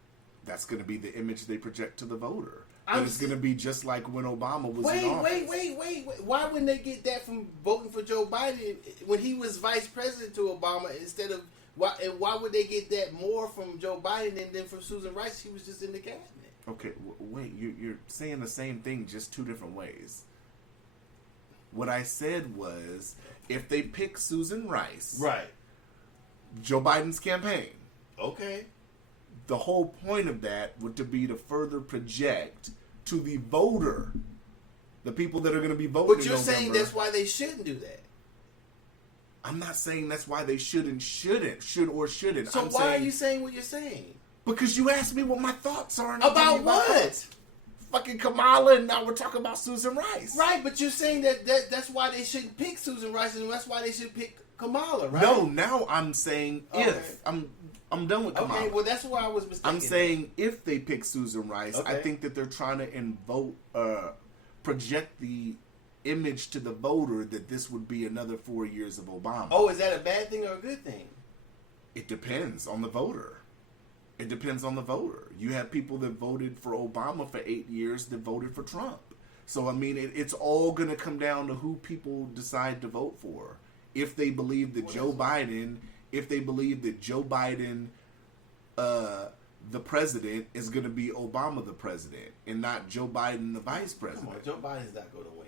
That's gonna be the image they project to the voter. I'm And it's gonna be just like when Obama was in office. Wait. Why wouldn't they get that from voting for Joe Biden when he was vice president to Obama instead of why? And why would they get that more from Joe Biden than from Susan Rice? She was just in the cabinet. Okay, wait. You're saying the same thing, just two different ways. What I said was, if they pick Susan Rice, Right. Joe Biden's campaign, Okay. the whole point of that would to be to further project to the voter, the people that are going to be voting. But you're in saying November. that's why they shouldn't do that. I'm not saying that's why they should or shouldn't. So I'm why saying, are you saying what you're saying? Because you asked me what my thoughts are. And I gave About you my what? thoughts. Fucking Kamala, and now we're talking about Susan Rice. Right, but you're saying that's why they shouldn't pick Susan Rice, and that's why they should pick Kamala, right? No, now I'm saying Okay. if. I'm done with Kamala. Okay, well that's why I was mistaken. I'm saying if they pick Susan Rice, I Okay. think that they're trying to project the image to the voter that this would be another 4 years of Obama. Oh, is that a bad thing or a good thing? It depends on the voter. It depends on the voter. You have people that voted for Obama for 8 years that voted for Trump. So, I mean, it's all going to come down to who people decide to vote for. If they believe that Joe Biden, the president, is going to be Obama the president and not Joe Biden the vice Come president. on, Joe Biden's not going to win.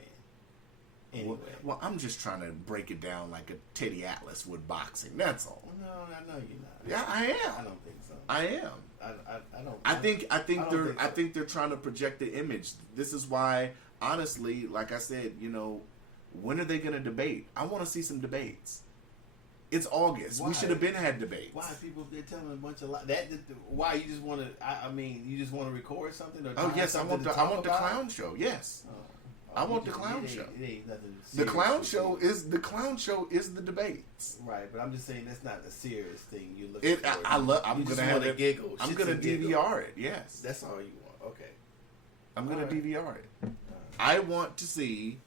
Anyway. Well, I'm just trying to break it down like a Teddy Atlas would boxing. That's all. No, I know you're not. Yeah, I I am. don't think so. I am. I don't. I think don't think so. they're trying to project the image. This is why, honestly, like I said, when are they going to debate? I want to see some debates. It's August. Why? We should have been had debates. Why people they're telling a bunch of lies? Why you just want to? I mean, you just want to record something? Or Oh try yes, I something want to the talk I want the about? clown show. Yes, I you want the just- clown it show. ain't- It ain't nothing. The serious clown to show see. is the debates. Right, but I'm just saying that's not a serious thing you're looking for. I'm You gonna just have wanna it. giggle. I'm Shits gonna and giggle. DVR it. Yes, That's all you want. Okay. I'm gonna All right. DVR it. I want to see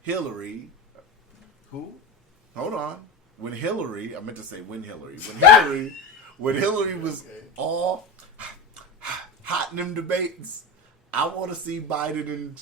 Hillary. Who? Hold on. When Hillary was Okay. all hot in them debates, I want to see Biden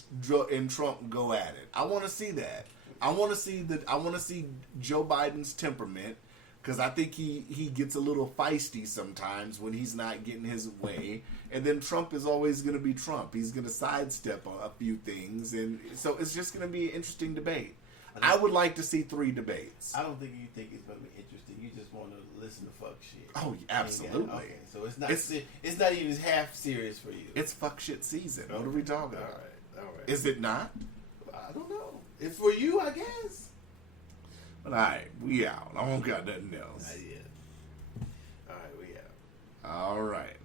and Trump go at it. I want to see that. I want to see Joe Biden's temperament, because I think he gets a little feisty sometimes when he's not getting his way. And then Trump is always going to be Trump. He's going to sidestep a few things, and so it's just going to be an interesting debate. I would like to see 3 debates. I don't think you think it's going to be interesting. You just want to listen to fuck shit. Oh, absolutely. Okay, so it's not. It's- It's not even half serious for you. It's fuck shit season. What are we talking All about? right. All right. Is it not? I don't know. It's for you, I guess. But all right, we out. I don't got nothing else. Not yet. All right, we out. All right.